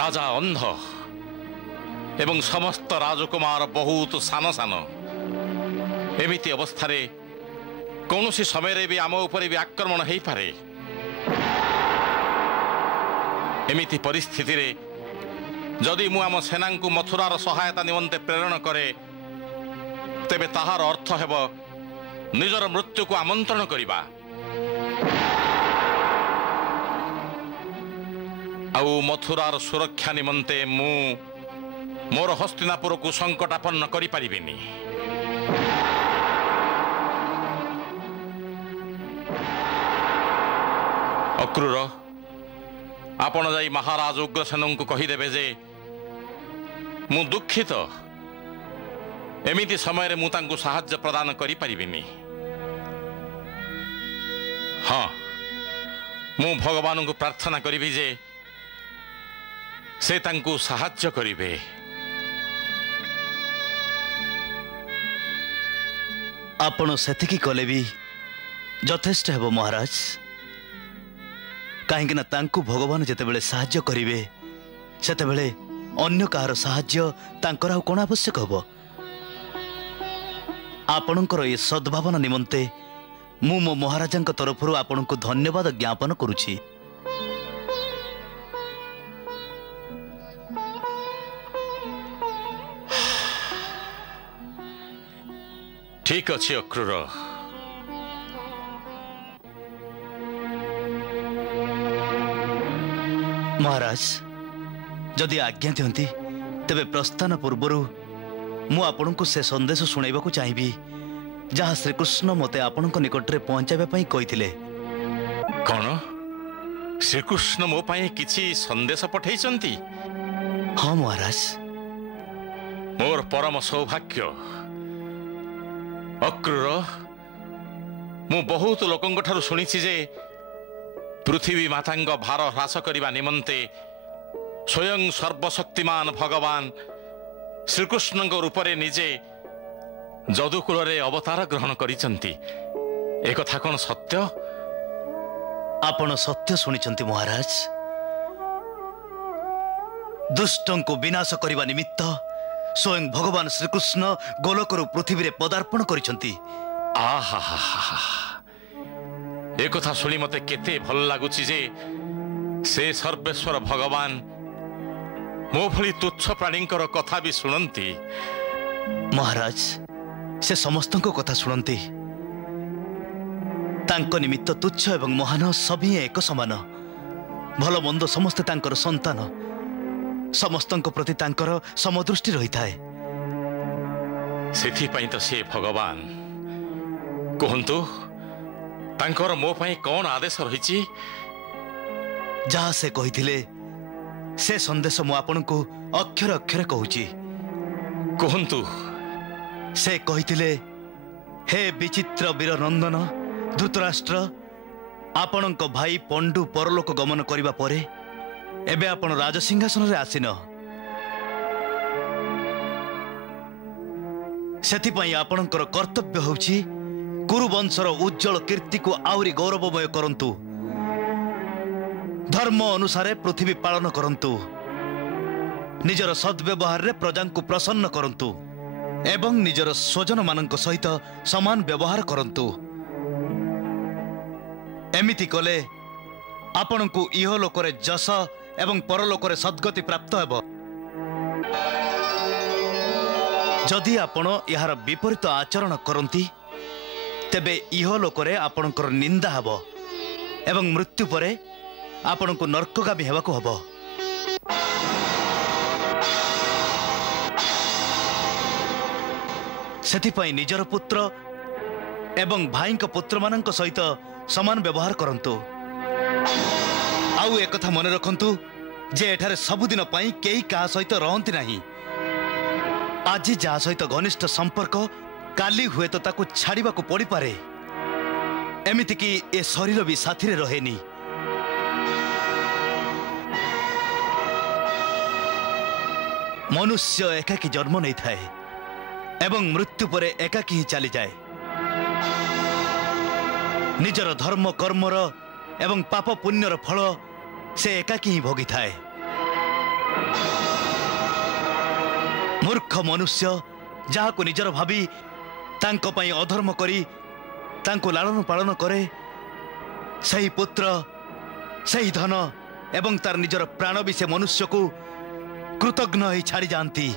ରାଜା ଅନ୍ଧ ଏବଂ ସମସ୍ତ ରାଜକୁମାର ବହୁତ ସାନ ସାନ। ଏମିତି ଅବସ୍ଥାରେ କୌଣସି ସମୟରେ ବି ଆମ ଉପରେ ବି ଆକ୍ରମଣ ହେଇପାରେ। ଏମିତି ପରିସ୍ଥିତିରେ ଯଦି ମୁଁ ଆମ ସେନାଙ୍କୁ ମଥୁରାର ସହାୟତା ନିମନ୍ତେ ପ୍ରେରଣ କରେ, ତେବେ ତାହାର ଅର୍ଥ ହେବ ନିଜର ମୃତ୍ୟୁକୁ ଆମନ୍ତ୍ରଣ କରିବା। ଆଉ ମଥୁରାର ସୁରକ୍ଷା ନିମନ୍ତେ ମୁଁ ମୋର ହସ୍ତିନାପୁରକୁ ସଙ୍କଟାପନ୍ନ କରିପାରିବିନି। ଅକ୍ରୂର, ଆପଣ ଯାଇ ମହାରାଜ ଉଗ୍ରସେନଙ୍କୁ କହିଦେବେ ଯେ ମୁଁ ଦୁଃଖିତ, ଏମିତି ସମୟରେ ମୁଁ ତାଙ୍କୁ ସାହାଯ୍ୟ ପ୍ରଦାନ କରିପାରିବିନି। ହଁ, ମୁଁ ଭଗବାନଙ୍କୁ ପ୍ରାର୍ଥନା କରିବି ଯେ ସେ ତାଙ୍କୁ ସାହାଯ୍ୟ କରିବେ। ଆପଣ ସେତିକି କଲେ ବି ଯଥେଷ୍ଟ ହେବ ମହାରାଜ। କାହିଁକି ନା ତାଙ୍କୁ ଭଗବାନ ଯେତେବେଳେ ସାହାଯ୍ୟ କରିବେ, ସେତେବେଳେ ଅନ୍ୟ କାହାର ସାହାଯ୍ୟ ତାଙ୍କର ଆଉ କଣ ଆବଶ୍ୟକ ହେବ? ଆପଣଙ୍କର ଏ ସଦ୍ଭାବନା ନିମନ୍ତେ ମୁଁ ମୋ ମହାରାଜାଙ୍କ ତରଫରୁ ଆପଣଙ୍କୁ ଧନ୍ୟବାଦ ଜ୍ଞାପନ କରୁଛି। ଠିକ ଅଛି ଅକ୍ରୂର, ମହାରାଜ ଯଦି ଆଜ୍ଞା ଦିଅନ୍ତି, ତେବେ ପ୍ରସ୍ଥାନ ପୂର୍ବରୁ ମୁଁ ଆପଣଙ୍କୁ ସେ ସନ୍ଦେଶ ଶୁଣାଇବାକୁ ଚାହିଁବି ଯାହା ଶ୍ରୀକୃଷ୍ଣ ମୋତେ ଆପଣଙ୍କ ନିକଟରେ ପହଞ୍ଚାଇବା ପାଇଁ କହିଥିଲେ। କଣ ଶ୍ରୀକୃଷ୍ଣ ମୋ ପାଇଁ କିଛି ସନ୍ଦେଶ ପଠାଇଛନ୍ତି? ହଁ ମହାରାଜ। ମୋର ପରମ ସୌଭାଗ୍ୟ। ଅକ୍ରୂର, ମୁଁ ବହୁତ ଲୋକଙ୍କ ଠାରୁ ଶୁଣିଛି ଯେ ପୃଥିବୀ ମାତାଙ୍କ ଭାର ହ୍ରାସ କରିବା ନିମନ୍ତେ ସ୍ୱୟଂ ସର୍ବଶକ୍ତିମାନ ଭଗବାନ ଶ୍ରୀକୃଷ୍ଣଙ୍କ ରୂପରେ ନିଜେ ଯଦୁକୁଳରେ ଅବତାର ଗ୍ରହଣ କରିଛନ୍ତି। ଏକଥା କଣ ସତ୍ୟ? ଆପଣ ସତ୍ୟ ଶୁଣିଛନ୍ତି ମହାରାଜ। ଦୁଷ୍ଟଙ୍କୁ ବିନାଶ କରିବା ନିମିତ୍ତ ସ୍ୱୟଂ ଭଗବାନ ଶ୍ରୀକୃଷ୍ଣ ଗୋଲକରୁ ପୃଥିବୀରେ ପଦାର୍ପଣ କରିଛନ୍ତି। ଆହା, ଏକଥା ଶୁଣି ମତେ କେତେ ଭଲ ଲାଗୁଛି ଯେ ସେ ସର୍ବେଶ୍ୱର ଭଗବାନ ମୋ ଭଳି ତୁଚ୍ଛ ପ୍ରାଣୀଙ୍କର କଥା ବି ଶୁଣନ୍ତି। ମହାରାଜ, ସେ ସମସ୍ତଙ୍କ କଥା ଶୁଣନ୍ତି। ତାଙ୍କ ନିମିତ୍ତ ତୁଚ୍ଛ ଏବଂ ମହାନ ସଭିଏଁ ଏକ ସମାନ। ଭଲ ମନ୍ଦ ସମସ୍ତେ ତାଙ୍କର ସନ୍ତାନ। ସମସ୍ତଙ୍କ ପ୍ରତି ତାଙ୍କର ସମଦୃଷ୍ଟି ରହିଥାଏ। ସେଥିପାଇଁ ତ ସେ ଭଗବାନ। କୁହନ୍ତୁ, ତାଙ୍କର ମୋ ପାଇଁ କଣ ଆଦେଶ ରହିଛି? ଯାହା ସେ କହିଥିଲେ ସେ ସନ୍ଦେଶ ମୁଁ ଆପଣଙ୍କୁ ଅକ୍ଷର ଅକ୍ଷରେ କହୁଛି। କୁହନ୍ତୁ। ସେ କହିଥିଲେ, ହେ ବିଚିତ୍ର ବୀର ନନ୍ଦନ ଧୃତରାଷ୍ଟ୍ର, ଆପଣଙ୍କ ଭାଇ ପଣ୍ଡୁ ପରଲୋକ ଗମନ କରିବା ପରେ ଏବେ ଆପଣ ରାଜସିଂହାସନରେ ଆସୀନ। ସେଥିପାଇଁ ଆପଣଙ୍କର କର୍ତ୍ତବ୍ୟ ହେଉଛି କୁରୁବଂଶର ଉଜ୍ଜଳ କୀର୍ତ୍ତିକୁ ଆହୁରି ଗୌରବମୟ କରନ୍ତୁ। ଧର୍ମ ଅନୁସାରେ ପୃଥିବୀ ପାଳନ କରନ୍ତୁ। ନିଜର ସଦ୍ବ୍ୟବହାରରେ ପ୍ରଜାଙ୍କୁ ପ୍ରସନ୍ନ କରନ୍ତୁ ଏବଂ ନିଜର ସ୍ୱଜନମାନଙ୍କ ସହିତ ସମାନ ବ୍ୟବହାର କରନ୍ତୁ। ଏମିତି କଲେ ଆପଣଙ୍କୁ ଇହଲୋକରେ ଯଶ ଏବଂ ପରଲୋକରେ ସଦ୍ଗତି ପ୍ରାପ୍ତ ହେବ। ଯଦି ଆପଣ ଏହାର ବିପରୀତ ଆଚରଣ କରନ୍ତି, ତେବେ ଇହଲୋକରେ ଆପଣଙ୍କର ନିନ୍ଦା ହେବ ଏବଂ ମୃତ୍ୟୁ ପରେ ଆପଣଙ୍କୁ ନର୍କଗାମୀ ହେବାକୁ ହେବ। ସେଥିପାଇଁ ନିଜର ପୁତ୍ର ଏବଂ ଭାଇଙ୍କ ପୁତ୍ରମାନଙ୍କ ସହିତ समान व्यवहार करंतु। आउ एक कथा मन रखंतु जे एठारे सबुदिन पई केही का सहित रहंती नाही। आज जा सहित घनिष्ठ संपर्क काली हुए तो ताकू छाड़िबा को पड़ी पारे। एमिति कि ए शरीर भी साथी रे रहेनी। मनुष्य एकाकी जन्म नहीं थाए एवं मृत्यु परे एकाकी ही चली जाए। निजर धर्म कर्मर एवं पाप पुण्यर फल से एकाकी ही भोगी थाए। मूर्ख मनुष्य जहाँ को निजर भावी तांको पई अधर्म करी तांको लालन पालन करे, सही पुत्र सही धन एवं तार निजर प्राण भी से मनुष्य को कृतज्ञ ही छाड़ी जाती।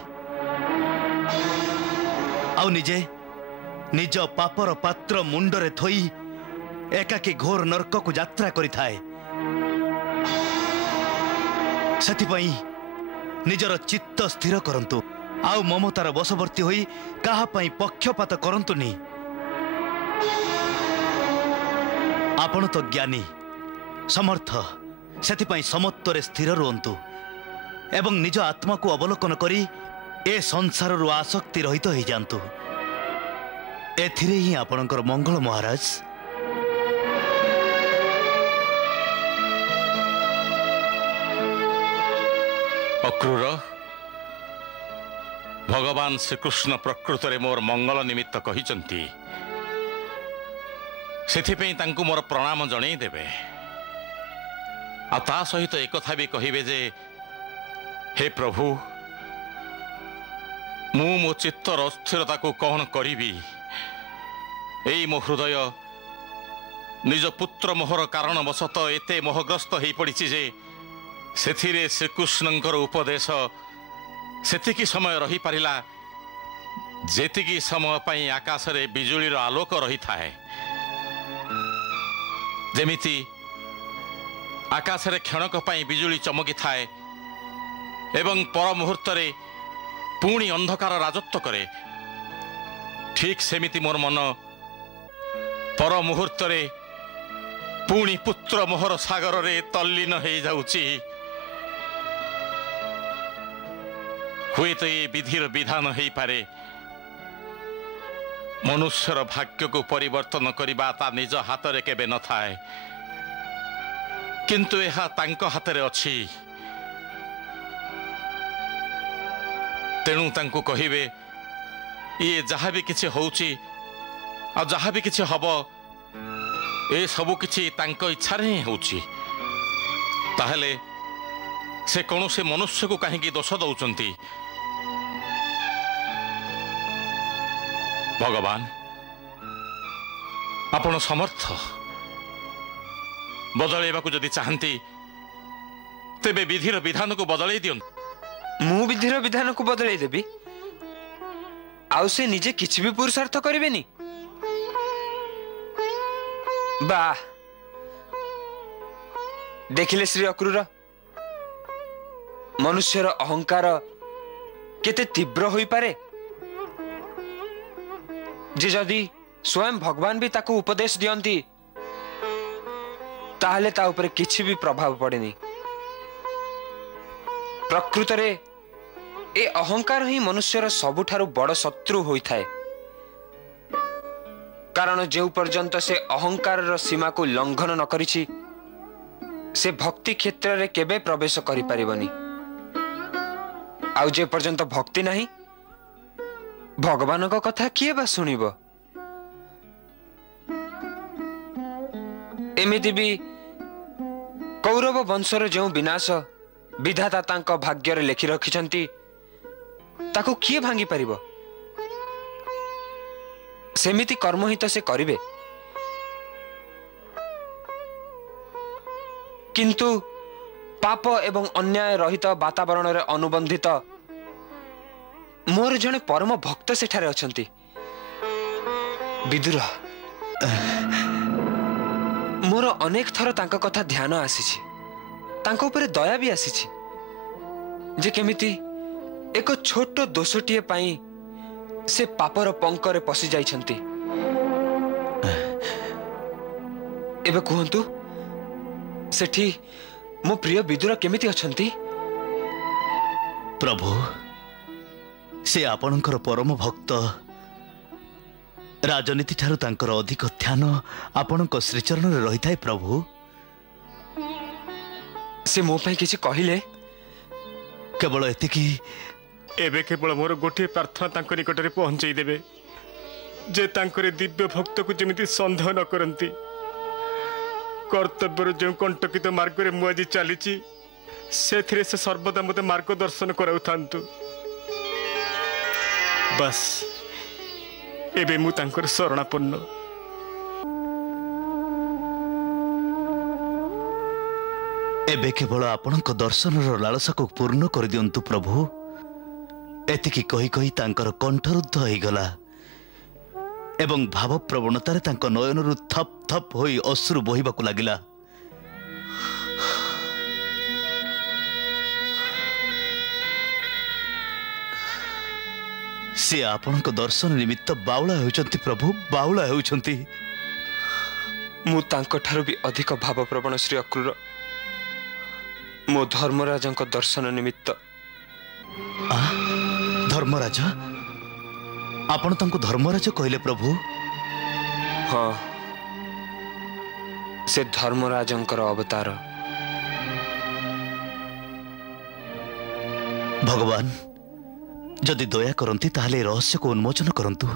आउ निजे निज पापर पात्र मुंडरे थोई एकाकी घोर नरक को यात्रा करि थाए। सेथिपई निजर चित्त स्थिर करंतु। आउ ममतार बशवर्ती होई काहा पई पक्षपात करंतुनी। आपण तो ज्ञानी समर्थ, सेथिपई समत्वरे स्थिर रुहंतु एवं निज आत्मा को अवलोकन करी ए संसार रु आसक्ति रहित हो जातु। एथिरे ही आपणकर मंगल महाराज। अक्रूर, भगवान श्रीकृष्ण प्रकृत रे मोर मंगल निमित्त कहिचंती, सेथिपई तांकु मोर प्रणाम जणै देबे। आ ता सहित एक कथा भी कहिबे जे हे प्रभु, मु मो चित्तर अस्थिरता को कौन करी। एई मो हृदय निज पुत्र मोहर कारण बसत एते मोहग्रस्त हो पड़ी जे सेथिरे श्रीकृष्णंकर उपदेश सेतिकी समय रही पारिला जेतिकी समय पई आकाश रे बिजुलीर आलोक रही थाए। जेमिति आकाश रे क्षणक पई बिजुली चमकी थाए एवं पर मुहूर्त रे पुणी अंधकार राजत्व करे, ठीक सेमिति मोर मन पर मुहूर्त रे पुणी पुत्र मोहर सागर रे तल्लीन हो जाउची। हुए तो ये विधिर विधान हो पारे। मनुष्यर भाग्य को परिवर्तन करबा ता निज हाथ रे केबे न थाए, किंतु एहा तांको हाथ रे अछि। तेणु तांको कहिबे ये जहाँ भी किछि होउची आ जहाँ भी किछि हब ए सबु किछि तांको इच्छा रे ही होउची। ताहले से कौनसे मनुष्य को कहीं दोष दौचंती। भगवान आपण समर्थ, बदलैबा को जदि चाहती तेबे विधिर विधान को बदलै दियंतु। मु विधिर विधान को बदलै देबी, आउ से निजे किछि भी पुरुषार्थ करिवेनी। वाह, देखिले श्री अक्रूर, मनुष्यर अहंकार केते तीव्र होई पारे जे जदि स्वयं भगवान भी ताको उपदेश दियंती ताहले ता ऊपर किछि भी प्रभाव पड़ेनी। प्रकृत रे ए अहंकार ही मनुष्यर सबुठारु बड़ शत्रु होई थाए। कारण जे पर्यंत से अहंकार सीमा को लंघन न करिछि से भक्ति क्षेत्र रे केबे प्रवेश करि परिबनी। आउ जे पर्यंत भक्ति नहीं, भगवान को कथा किए बा सुनिब। एमिति भी कौरव वंशर जो विनाश विधाता तांको भाग्य रे लेखि रखिछंती ताको किए भांगी परिबो। सेमिति कर्म ही तो से करिवे, किंतु पाप एवं अन्याय रहित वातावरण रे अनुबंधित मोर जने परम भक्त सेठारे अछंती। विदुर, मोर अनेक थर तांको कथा ध्यान आसीछि, तांको ऊपर दया भी आसीछि जे केमिति एक छोट दोषटीए पाई से पापर पंकरे पशि जाइछंती। एबे कहंतु सेठी मो प्रिय विदुर केमिति अछंती? प्रभु से आपणकर परम भक्त राजनीति ठारू तांकर अधिक ध्यान आपणक श्रीचरण रे रही थाए प्रभु। से मो पई किछि कहिले? केवल एतिकी एबे केवल मोर गोटे प्रार्थना तांक निकट रे पहुंचाई देबे जे तांकर दिव्य भक्त को जेमिति संदेह न करंती। कर्तव्यर जो कंटकित मार्ग रे मु आज चलीची से सर्वदा मते मार्गदर्शन कराउथांतु। बस एबे मु तांकर शरणापन्न। एबे केवल आपणक दर्शन लालसा को पूर्ण कर दियंतु प्रभु। एतिकी कही कही तांकर कंठरुद्ध होईगला एवं भाव प्रवणतार तांक नयनरु थप थप होई अश्रु बहिबाकु लागिला। से आपणक दर्शन निमित्त बाउला होउचंती प्रभु, बाउला होउचंती। मु तांक ठारू भी अधिक भाव प्रवण श्री अक्रूर मो धर्मराजंक दर्शन निमित्त। धर्मराज? आपण तांको धर्मराज कहले प्रभु? हाँ, से धर्मराजंकर अवतार। भगवान जदि दया करंती ताहले रहस्य को उन्मोचन करंतु।